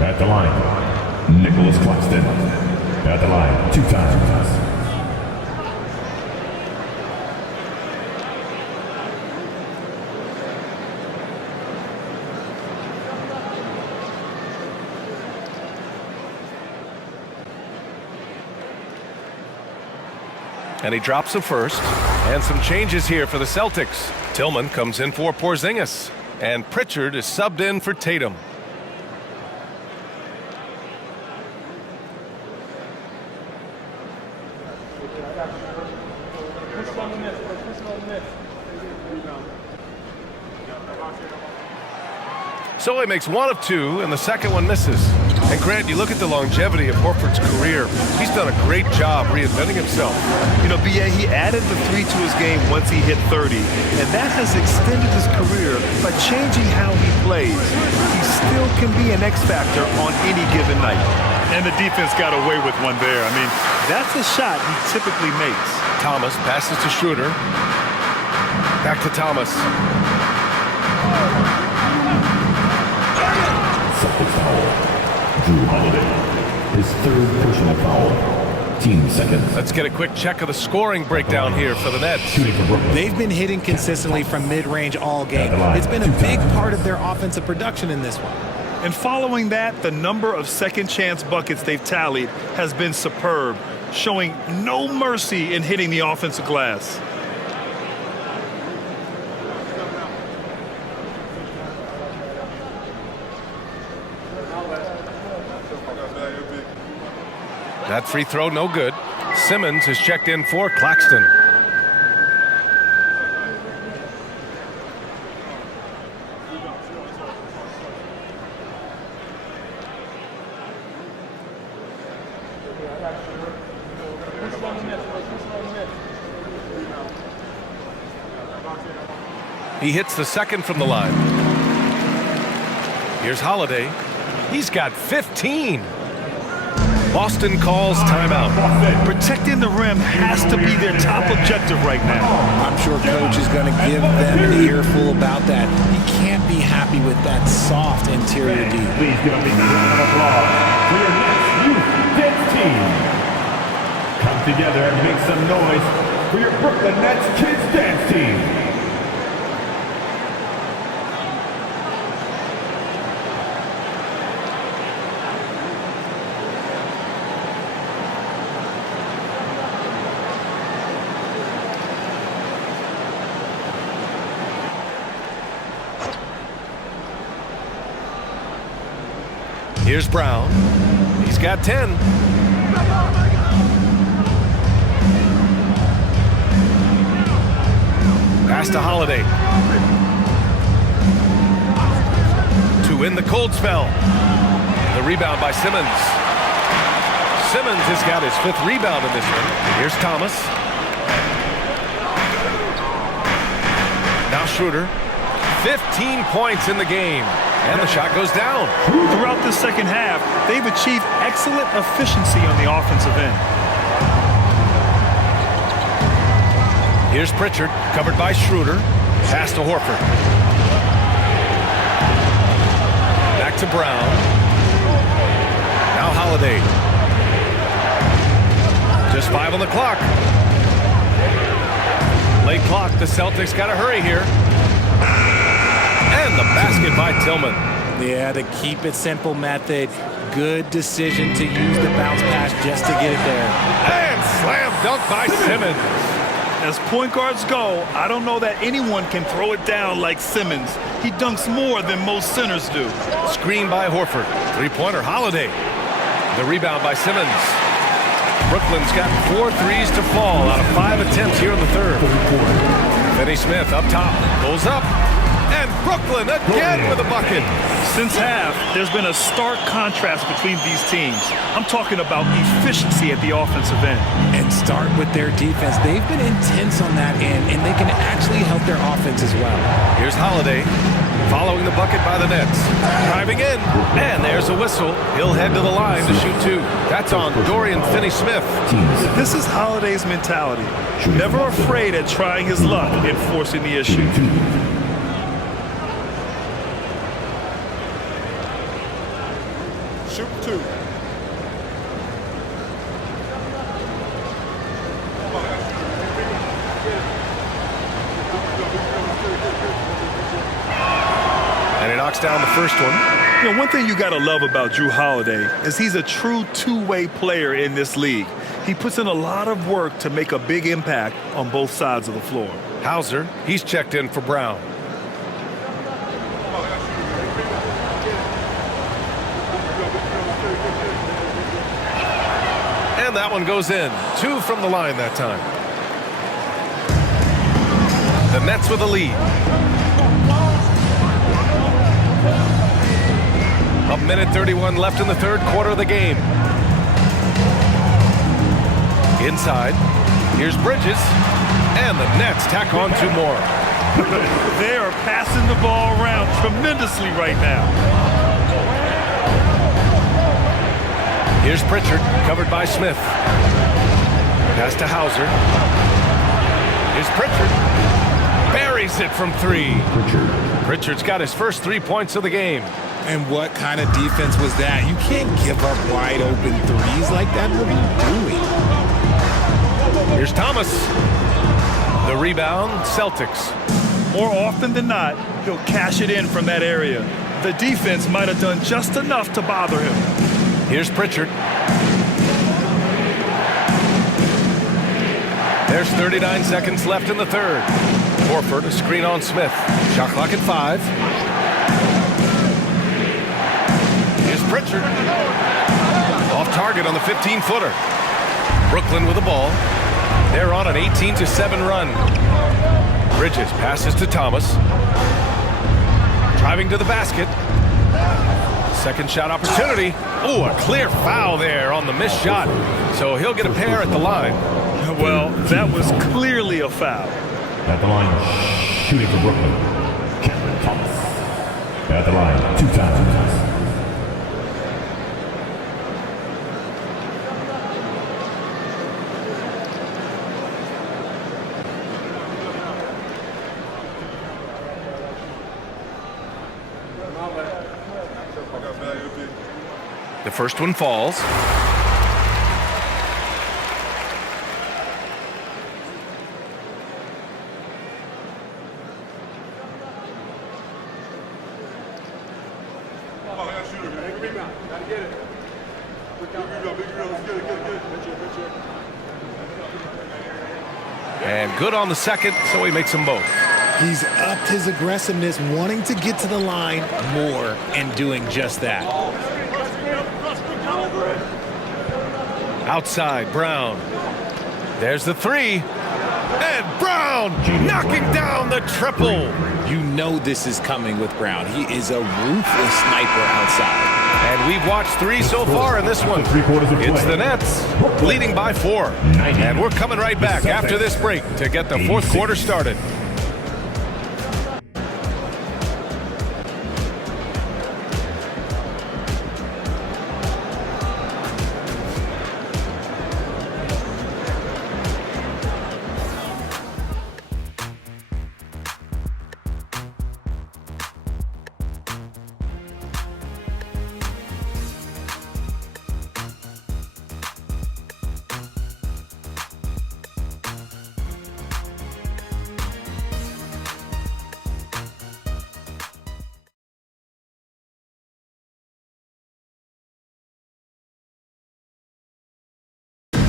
At the line, Nicholas Claxton. At the line, 2 times. And he drops the first. And some changes here for the Celtics. Tillman comes in for Porzingis. And Pritchard is subbed in for Tatum. So he makes 1 of 2, and the second one misses. And Grant, you look at the longevity of Horford's career. He's done a great job reinventing himself. You know, BA, he added the 3 to his game once he hit 30, and that has extended his career by changing how he plays. He still can be an X factor on any given night. And the defense got away with one there. I mean, that's a shot he typically makes. Thomas passes to Schroeder. Back to Thomas. Celtics foul. Drew Holiday. His third personal foul. Team seconds. Let's get a quick check of the scoring breakdown here for the Nets. They've been hitting consistently from mid-range all game. It's been a big part of their offensive production in this one. And following that, the number of second chance buckets they've tallied has been superb, showing no mercy in hitting the offensive glass. That free throw, no good. Simmons has checked in for Claxton. He hits the second from the line. Here's Holiday. He's got 15. Boston calls timeout. Protecting the rim has to be their top objective right now. I'm sure coach is going to give them an earful about that. He can't be happy with that soft interior D. Please give a big round of applause for your next youth dance team. Come together and make some noise for your Brooklyn Nets kids dance team. Here's Brown. He's got 10. Pass to Holiday. To win the cold spell. The rebound by Simmons. Simmons has got his 5th rebound in this one. Here's Thomas. Now Schroeder. 15 points in the game. And the shot goes down. Throughout the second half, they've achieved excellent efficiency on the offensive end. Here's Pritchard, covered by Schroeder. Pass to Horford. Back to Brown. Now Holiday. Just 5 on the clock. Late clock, the Celtics got to hurry here. And the basket by Tillman. Yeah, the keep it simple method. Good decision to use the bounce pass just to get it there. And slam dunk by Simmons. As point guards go, I don't know that anyone can throw it down like Simmons. He dunks more than most centers do. Screen by Horford. Three-pointer Holiday. The rebound by Simmons. Brooklyn's got 4 threes to fall out of 5 attempts here in the third. Finney Smith up top. Goes up. And Brooklyn again with a bucket. Since half, there's been a stark contrast between these teams. I'm talking about efficiency at the offensive end. And start with their defense. They've been intense on that end, and they can actually help their offense as well. Here's Holiday, following the bucket by the Nets. Driving in, and there's a whistle. He'll head to the line to shoot 2. That's on Dorian Finney-Smith. This is Holiday's mentality. Never afraid at trying his luck in forcing the issue. Shoot 2. And he knocks down the first one. You know, one thing you got to love about Jrue Holiday is he's a true two-way player in this league. He puts in a lot of work to make a big impact on both sides of the floor. Hauser, he's checked in for Brown. And that one goes in. 2 from the line that time. The Nets with a lead. A minute 31 left in the third quarter of the game. Inside. Here's Bridges. And the Nets tack on 2 more. They are passing the ball around tremendously right now. Here's Pritchard, covered by Smith. Pass to Hauser. Here's Pritchard. Buries it from 3. Pritchard's got his first 3 points of the game. And what kind of defense was that? You can't give up wide open threes like that. What are you doing? Here's Thomas. The rebound, Celtics. More often than not, he'll cash it in from that area. The defense might have done just enough to bother him. Here's Pritchard. There's 39 seconds left in the third. Horford, a screen on Smith. Shot clock at 5. Here's Pritchard. Off target on the 15-footer. Brooklyn with the ball. They're on an 18-7 run. Bridges passes to Thomas. Driving to the basket. Second shot opportunity. Ooh, a clear foul there on the missed shot. So he'll get a pair at the line. Well, that was clearly a foul. At the line, shooting for Brooklyn, Thomas. At the line, 2 times. The first one falls. And good on the second, so he makes them both. He's upped his aggressiveness, wanting to get to the line more and doing just that. Outside, Brown. There's the three. And Brown knocking down the triple. You know this is coming with Brown. He is a ruthless sniper outside. And we've watched 3 so far in this one. It's the Nets leading by 4. And we're coming right back after this break to get the fourth quarter started.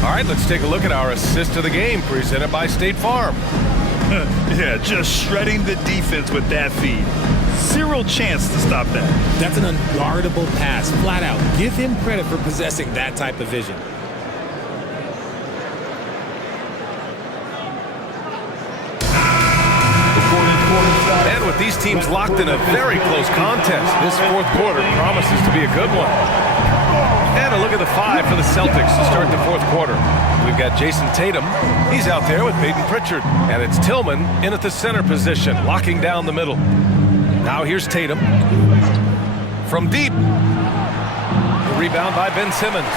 All right, let's take a look at our assist of the game presented by State Farm. Yeah, just shredding the defense with that feed. Zero chance to stop that. That's an unguardable pass, flat out. Give him credit for possessing that type of vision. And with these teams locked in a very close contest, this fourth quarter promises to be a good one. And a look at the 5 for the Celtics to start the fourth quarter. We've got Jason Tatum. He's out there with Peyton Pritchard. And it's Tillman in at the center position, locking down the middle. Now here's Tatum. From deep. The rebound by Ben Simmons.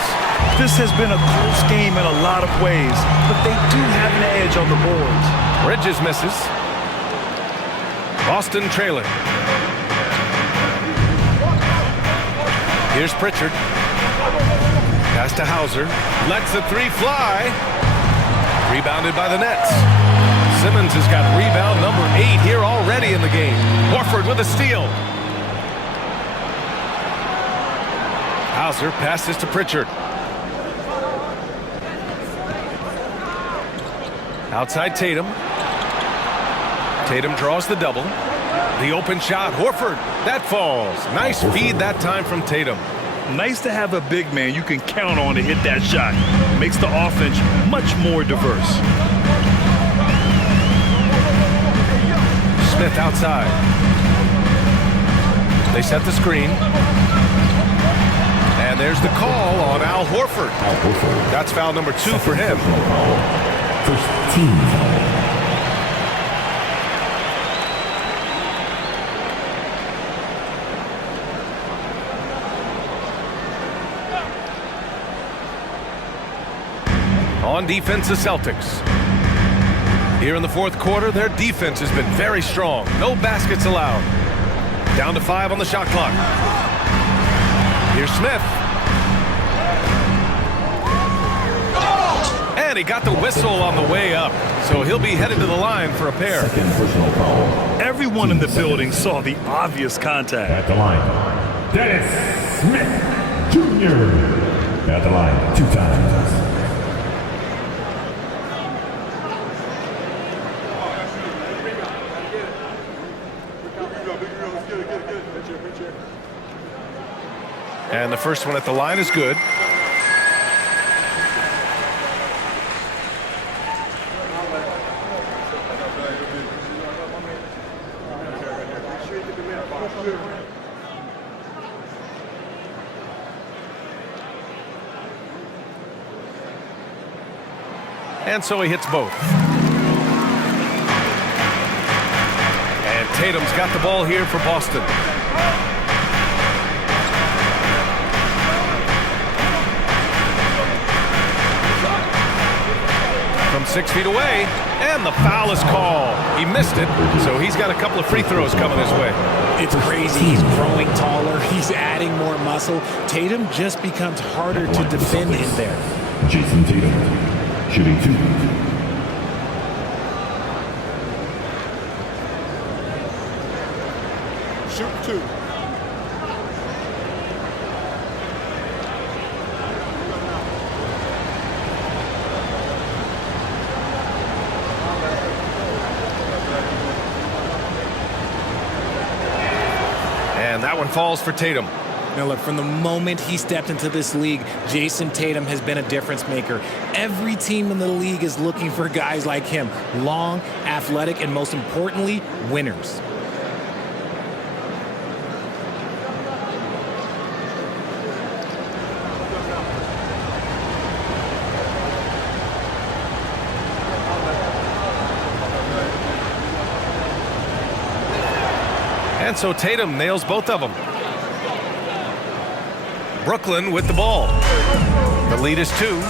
This has been a close game in a lot of ways, but they do have an edge on the boards. Bridges misses. Boston trailing. Here's Pritchard. Pass to Hauser. Lets the 3 fly. Rebounded by the Nets. Simmons has got rebound number 8 here already in the game. Horford with a steal. Hauser passes to Pritchard. Outside Tatum. Tatum draws the double. The open shot, Horford. That falls. Nice feed that time from Tatum. Nice to have a big man you can count on to hit that shot. Makes the offense much more diverse. Smith outside. They set the screen. And there's the call on Al Horford. That's foul number 2 for him. First team foul. On defense, the Celtics. Here in the fourth quarter, their defense has been very strong. No baskets allowed. Down to 5 on the shot clock. Here's Smith. And he got the whistle on the way up, so he'll be headed to the line for a pair. Second personal foul. Everyone in the building saw the obvious contact. At the line, Dennis Smith Jr. At the line 2 times. And the first one at the line is good. And so he hits both. And Tatum's got the ball here for Boston. From 6 feet away, and the foul is called. He missed it, so he's got a couple of free throws coming his way. It's crazy. He's growing taller. He's adding more muscle. Tatum just becomes harder to defend in there. Jason Tatum, shooting 2. Shoot 2. And that one falls for Tatum. Now look, from the moment he stepped into this league, Jason Tatum has been a difference maker. Every team in the league is looking for guys like him. Long, athletic, and most importantly, winners. And so Tatum nails both of them. Brooklyn with the ball. The lead is 2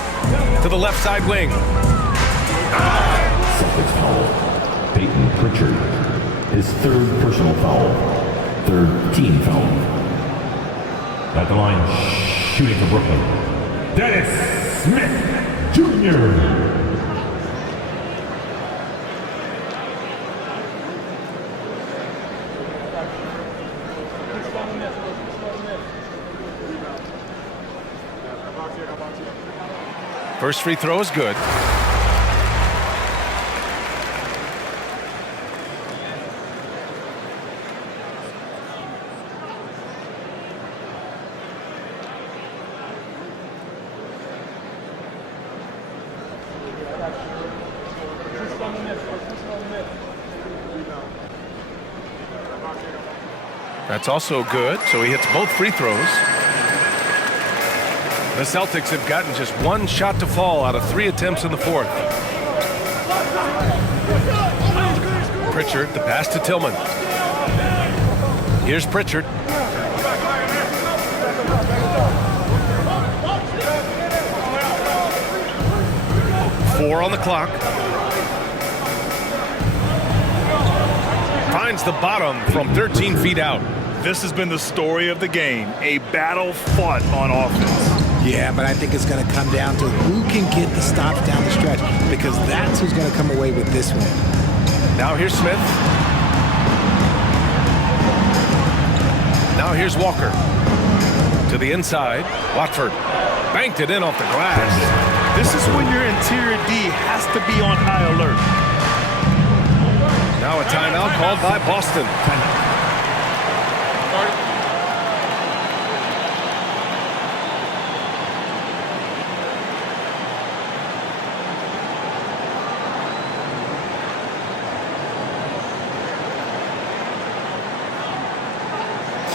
to the left side wing. Celtics foul. Peyton Pritchard, his 3rd personal foul. 3rd team foul. At the line, shooting for Brooklyn, Dennis Smith Jr. First free throw is good. That's also good, so he hits both free throws. The Celtics have gotten just 1 shot to fall out of 3 attempts in the 4th. Pritchard, the pass to Tillman. Here's Pritchard. Four on the clock. Finds the bottom from 13 feet out. This has been the story of the game, a battle fought on offense. Yeah, but I think it's going to come down to who can get the stops down the stretch, because that's who's going to come away with this one. Now here's Smith. Now here's Walker. To the inside, Watford. Banked it in off the glass. This is when your interior D has to be on high alert. Now a timeout called by Boston.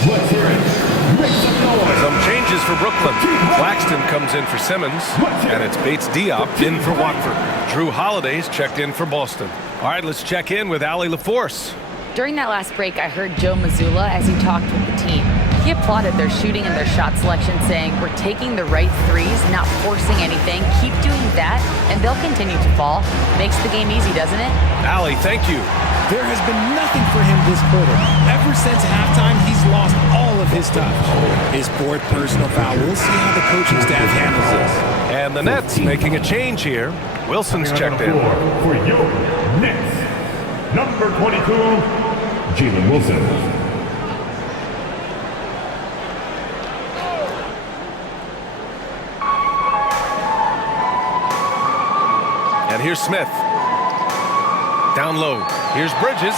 Let's hear it. Make some noise. Some changes for Brooklyn. Claxton comes in for Simmons, and it's Bates Diop in for Watford. Drew Holiday's checked in for Boston. All right, let's check in with Allie LaForce. During that last break, I heard Joe Mazzulla as he talked with the team. He applauded their shooting and their shot selection, saying, "We're taking the right threes, not forcing anything. Keep doing that, and they'll continue to fall." Makes the game easy, doesn't it? Allie, thank you. There has been nothing for him this quarter. Ever since halftime, he's lost all of of his touch. His fourth personal foul. We'll see how the coaching staff handles this. And the Nets making a change here. Wilson's checked in. For your Nets, number 22, Jalen Wilson. And here's Smith. Down low. Here's Bridges.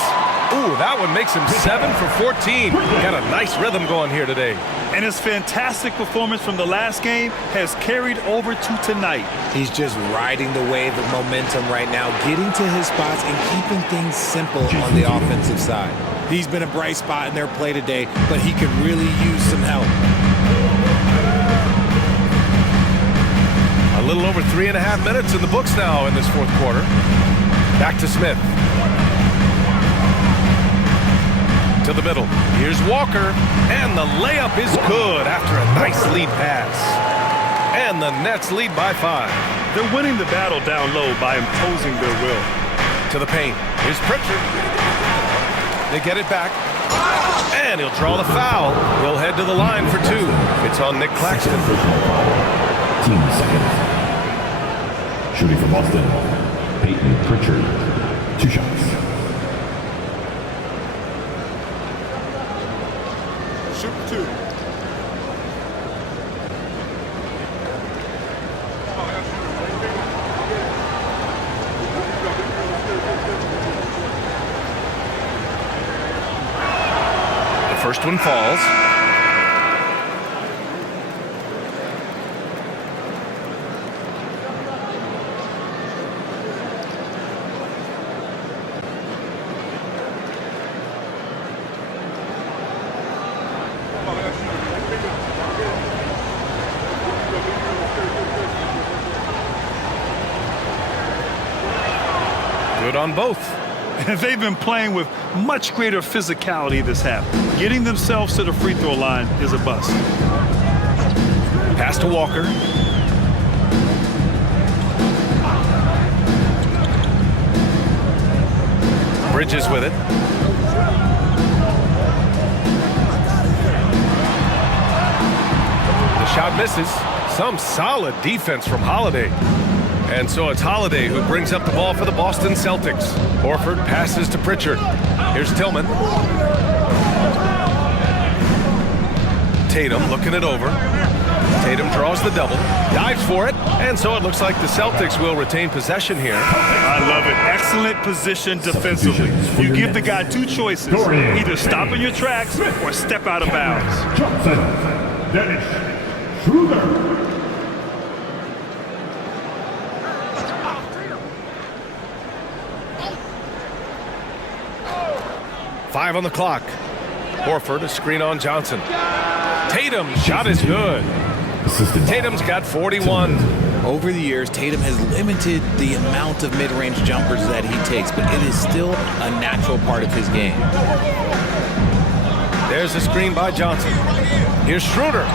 Ooh, that one makes him 7 for 14. Got a nice rhythm going here today. And his fantastic performance from the last game has carried over to tonight. He's just riding the wave of momentum right now, getting to his spots and keeping things simple on the offensive side. He's been a bright spot in their play today, but he could really use some help. A little over 3.5 minutes in the books now in this fourth quarter. Back to Smith. To the middle. Here's Walker. And the layup is good after a nice lead pass. And the Nets lead by 5. They're winning the battle down low by imposing their will. To the paint. Here's Pritchard. They get it back. And he'll draw the foul. He'll head to the line for 2. It's on Nick Claxton. Team second. Shooting for Boston, Peyton Pritchard. 2 shots. Shoot 2. The first one falls. Good on both. And they've been playing with much greater physicality this half. Getting themselves to the free throw line is a bust. Pass to Walker. Bridges with it. The shot misses. Some solid defense from Holiday. And so it's Holiday who brings up the ball for the Boston Celtics. Horford passes to Pritchard. Here's Tillman. Tatum looking it over. Tatum draws the double, dives for it, and so it looks like the Celtics will retain possession here. I love it. Excellent position defensively. You give the guy 2 choices. Either stop in your tracks or step out of bounds. Johnson, Dennis, Schroeder. 5 on the clock. Horford, a screen on Johnson. Tatum, shot is good. Tatum's got 41. Over the years, Tatum has limited the amount of mid-range jumpers that he takes, but it is still a natural part of his game. There's a screen by Johnson. Here's Schroeder.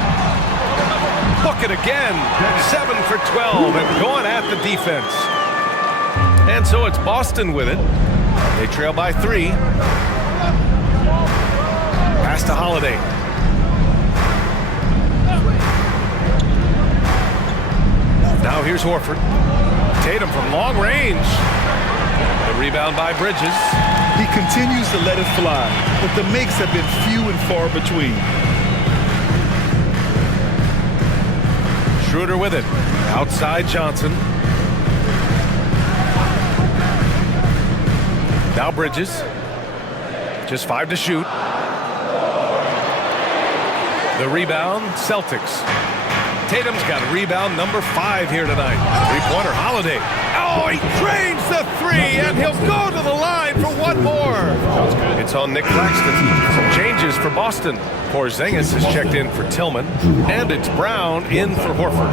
Book it again. 7 for 12 and going at the defense. And so it's Boston with it. They trail by 3. Pass to Holiday. Now here's Horford. Tatum from long range. The rebound by Bridges. He continues to let it fly, but the makes have been few and far between. Schroeder with it. Outside Johnson. Now Bridges. Just 5 to shoot. The rebound, Celtics. Tatum's got rebound number 5 here tonight. 3-pointer, Holiday. Oh, he drains the 3, and he'll go to the line for 1 more. It's on Nick Claxton. Some changes for Boston. Porzingis has checked in for Tillman, and it's Brown in for Horford.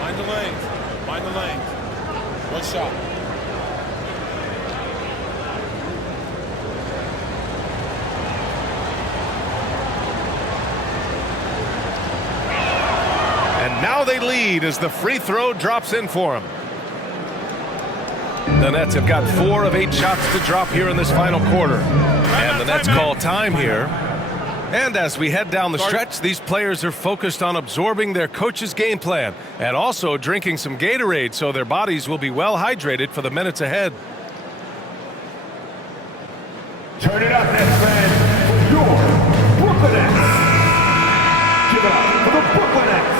Mind the lanes. Mind the lanes. 1 shot. And now they lead as the free throw drops in for him. The Nets have got 4 of 8 shots to drop here in this final quarter. And the Nets call time here. And as we head down the stretch, these players are focused on absorbing their coach's game plan and also drinking some Gatorade so their bodies will be well hydrated for the minutes ahead. Turn it up, Nets fans, for your Brooklyn Nets. Give it up for the Brooklyn Nets.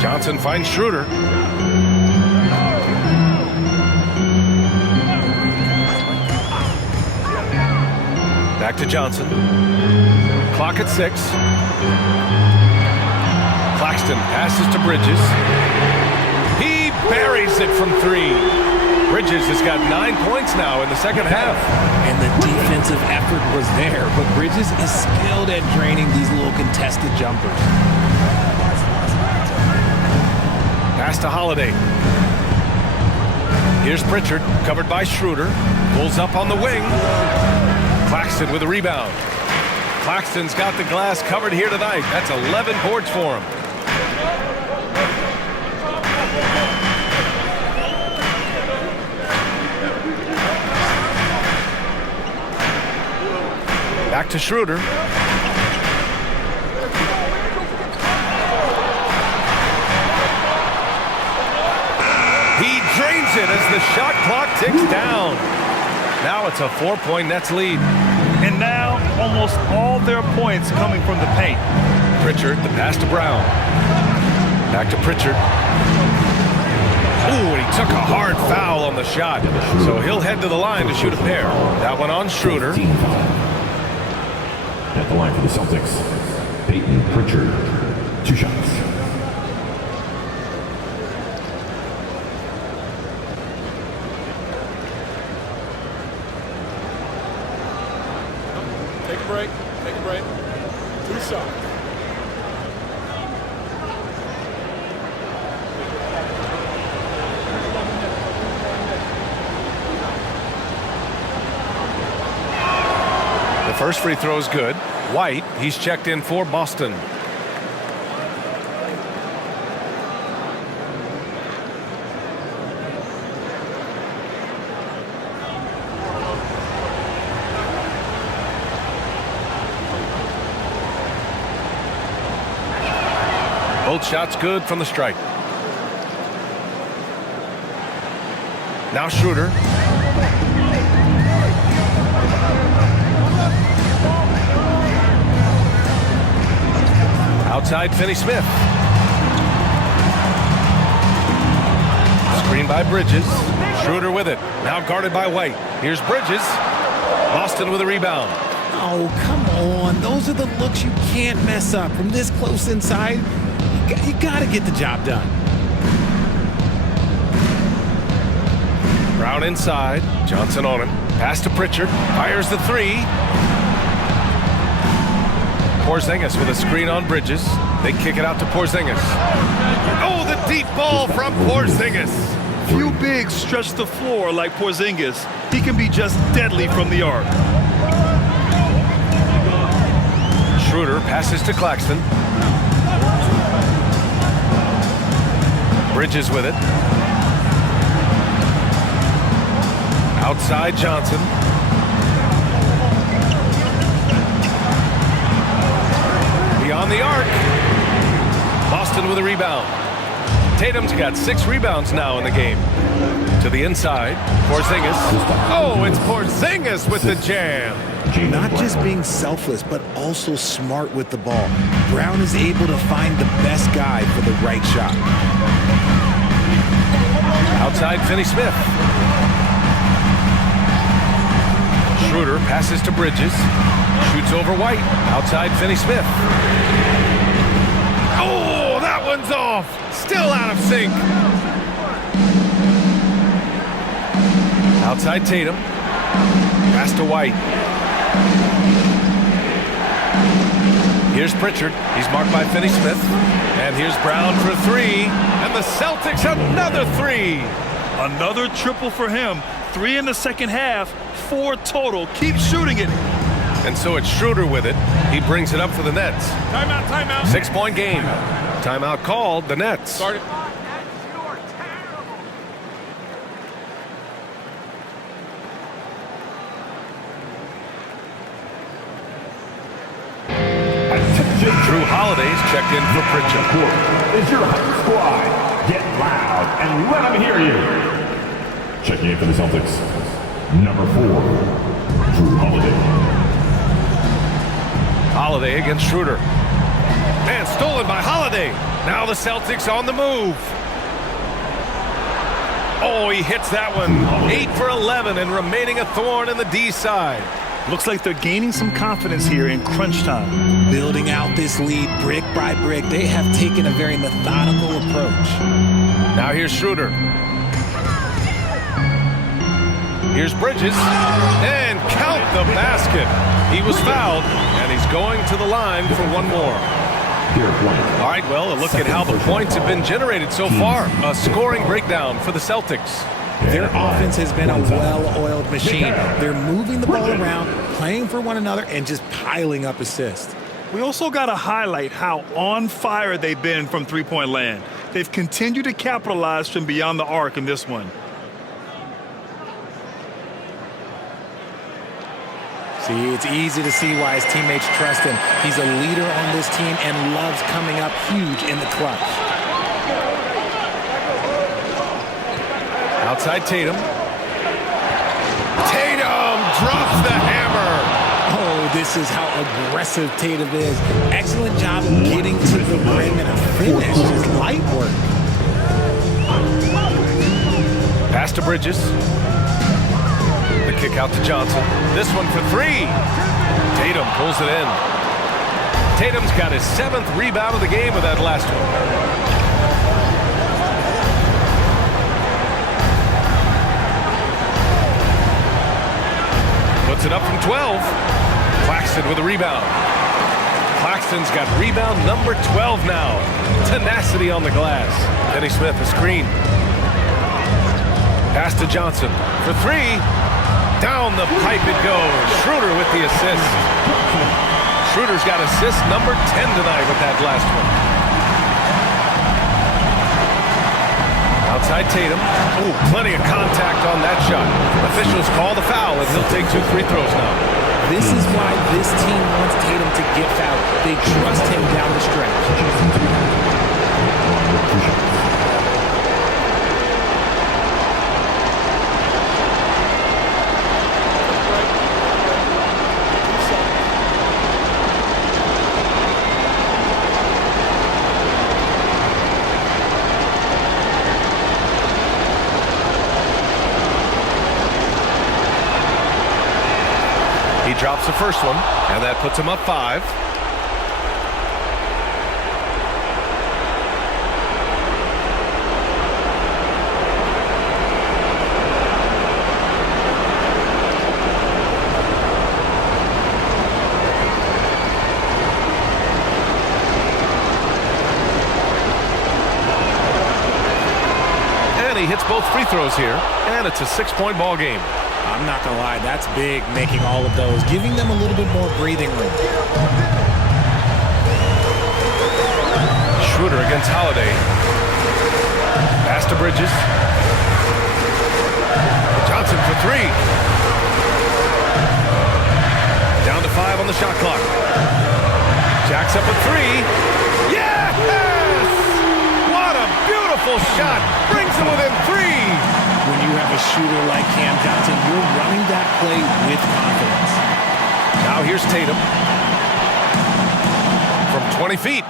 Johnson finds Schroeder. Back to Johnson. Clock at 6. Claxton passes to Bridges. He buries it from 3. Bridges has got 9 points now in the second half. And the defensive effort was there, but Bridges is skilled at draining these little contested jumpers. Pass to Holiday. Here's Pritchard, covered by Schroeder. Pulls up on the wing. Claxton with a rebound. Claxton's got the glass covered here tonight. That's 11 boards for him. Back to Schroeder. He drains it as the shot clock ticks down. Now it's a 4-point Nets lead. And now almost all their points coming from the paint. Pritchard, the pass to Brown. Back to Pritchard. Ooh, and he took a hard foul on the shot. So he'll head to the line to shoot a pair. That one on Schroeder. At the line for the Celtics, Peyton Pritchard, 2 shots. Take a break. Take a break. 2 shots. The first free throw is good. White, he's checked in for Boston. Both shots good from the strike. Now Schroeder. Outside Finney-Smith. Screen by Bridges. Schroeder with it. Now guarded by White. Here's Bridges. Boston with a rebound. Oh, come on. Those are the looks you can't mess up. From this close inside, you got to get the job done. Brown inside. Johnson on him. Pass to Pritchard. Fires the 3. Porzingis with a screen on Bridges. They kick it out to Porzingis. Oh, the deep ball from Porzingis. Few bigs stretch the floor like Porzingis. He can be just deadly from the arc. Schroeder passes to Claxton. Bridges with it. Outside Johnson. Beyond the arc. Boston with a rebound. Tatum's got 6 rebounds now in the game. To the inside. Porzingis. Oh, it's Porzingis with the jam. Not just being selfless, but also smart with the ball. Brown is able to find the best guy for the right shot. Outside Finney-Smith. Schroeder passes to Bridges. Shoots over White. Outside Finney-Smith. Oh, that one's off. Still out of sync. Outside Tatum. Pass to White. Here's Pritchard. He's marked by Finney-Smith. And here's Brown for 3. And the Celtics another 3. Another triple for him. 3 in the second half. 4 total. Keep shooting it. And so it's Schroeder with it. He brings it up for the Nets. Timeout, timeout. 6-point game. Timeout called, the Nets. Start it. Drew Holiday's checked in for Pritchard. Is your home squad. Get loud and let them hear you. Checking in for the Celtics, number 4, Drew Holiday. Holiday against Schroeder. Man, stolen by Holiday. Now the Celtics on the move. Oh, he hits that one. 8 for 11 and remaining a thorn in the D side. Looks like they're gaining some confidence here in crunch time. Building out this lead brick by brick, they have taken a very methodical approach. Now here's Schroeder. Here's Bridges. And count the basket. He was fouled, and he's going to the line for one more. All right, well, a look at how the points have been generated so far. A scoring breakdown for the Celtics. Their offense has been a well-oiled machine. They're moving the ball around, playing for one another, and just piling up assists. We also got to highlight how on fire they've been from three-point land. They've continued to capitalize from beyond the arc in this one. See, it's easy to see why his teammates trust him. He's a leader on this team and loves coming up huge in the clutch. Outside Tatum. Tatum drops the hammer. Oh, this is how aggressive Tatum is. Excellent job of getting to the rim and a finish. Just light work. Pass to Bridges. The kick out to Johnson. This one for 3. Tatum pulls it in. Tatum's got his 7th rebound of the game with that last one. Puts it up from 12. Claxton with a rebound. Claxton's got rebound number 12 now. Tenacity on the glass. Denny Smith, a screen. Pass to Johnson for 3. Down the pipe it goes. Schroeder with the assist. Schroeder's got assist number 10 tonight with that last one. Outside Tatum. Oh, plenty of contact on that shot. Officials call the foul, and he'll take 2 free throws now. This is why this team wants Tatum to get fouled. They trust him down the stretch. Drops the first one, and that puts him up 5. And he hits both free throws here, and it's a 6-point ball game. I'm not going to lie, that's big, making all of those, giving them a little bit more breathing room. Schroeder against Holiday. Pass to Bridges. Johnson for 3. Down to 5 on the shot clock. Jacks up a 3. Yes! What a beautiful shot. Brings him within 3. When you have a shooter like Cam Johnson, you're running that play with confidence. Now here's Tatum. From 20 feet.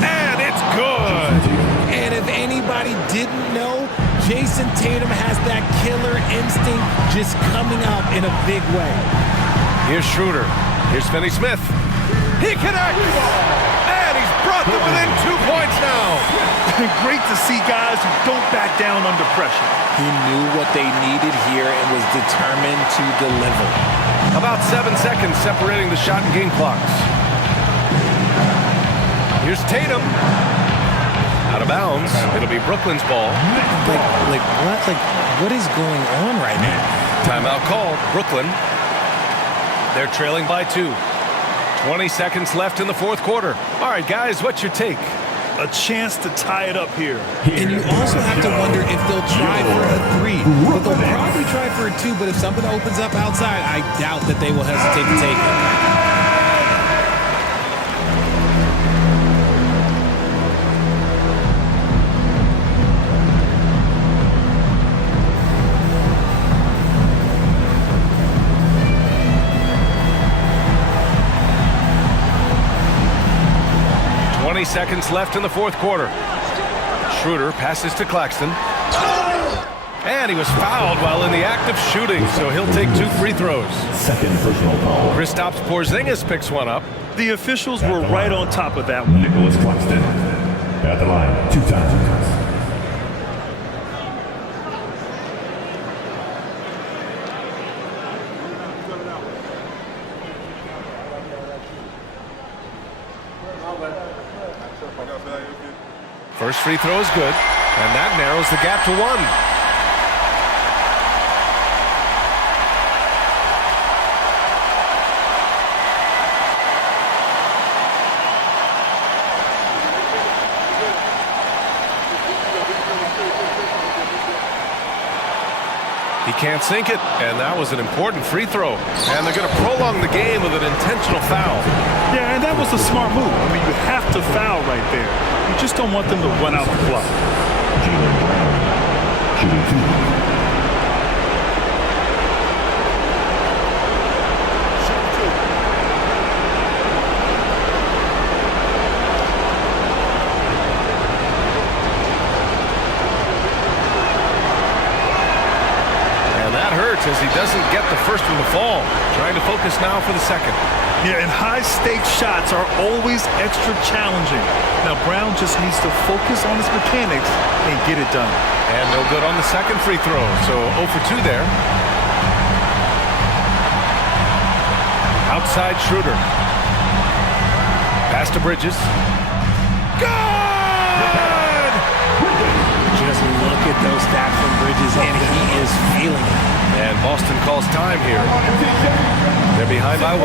And it's good. And if anybody didn't know, Jason Tatum has that killer instinct just coming out in a big way. Here's Schroeder. Here's Finney Smith. He connects. And he's brought them within 2 points now. Great to see guys who don't back down under pressure. He knew what they needed here and was determined to deliver. About 7 seconds separating the shot and game clocks. Here's Tatum. Out of bounds. It'll be Brooklyn's ball. What is going on right now? Timeout called. Brooklyn. They're trailing by 2. 20 seconds left in the fourth quarter. All right, guys, what's your take? A chance to tie it up here. And you also have to wonder if they'll try for a 3. But they'll probably try for a 2, but if something opens up outside, I doubt that they will hesitate to take it. 20 seconds left in the fourth quarter. Schroeder passes to Claxton. And he was fouled while in the act of shooting, so he'll take 2 free throws. Second personal foul. Kristaps Porzingis picks one up. The officials were right on top of that one. Nicholas Claxton at the line 2 times. First free throw is good, and that narrows the gap to 1. He can't sink it, and that was an important free throw. And they're going to prolong the game with an intentional foul. Yeah, and that was a smart move. I mean, you have to foul right there. You just don't want them to run out the clock. Jaylen Brown shooting 2. As he doesn't get the first one to fall. Trying to focus now for the second. Yeah, and high-stakes shots are always extra challenging. Now, Brown just needs to focus on his mechanics and get it done. And no good on the second free throw, so 0 for 2 there. Outside Schroeder. Pass to Bridges. Good! Just look at those stats from Bridges, and he is feeling it. And Boston calls time here. They're behind by 1.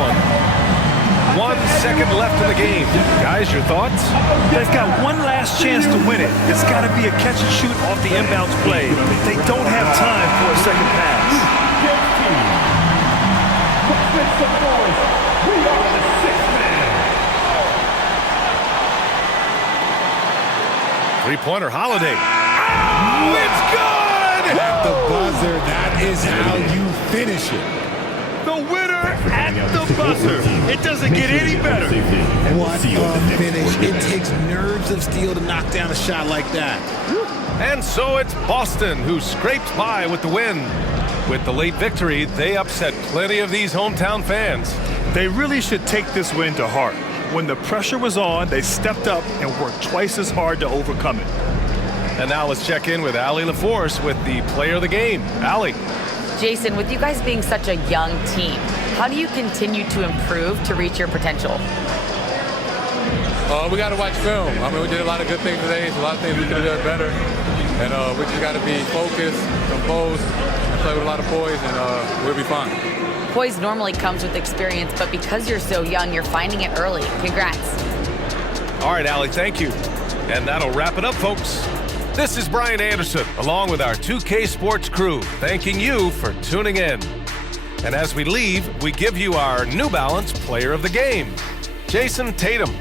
1 second left in the game. Guys, your thoughts? They've got one last chance to win it. It's got to be a catch and shoot off the inbounds play. They don't have time for a second pass. Three-pointer Holiday. Oh, it's good! At the buzzer, that is how you finish it. The winner at the buzzer. It doesn't get any better. What a finish. It takes nerves of steel to knock down a shot like that. And so it's Boston who scraped by with the win. With the late victory, they upset plenty of these hometown fans. They really should take this win to heart. When the pressure was on, they stepped up and worked twice as hard to overcome it. And now let's check in with Allie LaForce with the player of the game. Allie. Jason, with you guys being such a young team, how do you continue to improve to reach your potential? We got to watch film. I mean, we did a lot of good things today. So a lot of things we could have done better. And we just got to be focused, composed, and play with a lot of poise, and we'll be fine. Poise normally comes with experience, but because you're so young, you're finding it early. Congrats. All right, Allie, thank you. And that'll wrap it up, folks. This is Brian Anderson, along with our 2K Sports crew, thanking you for tuning in. And as we leave, we give you our New Balance Player of the Game, Jason Tatum.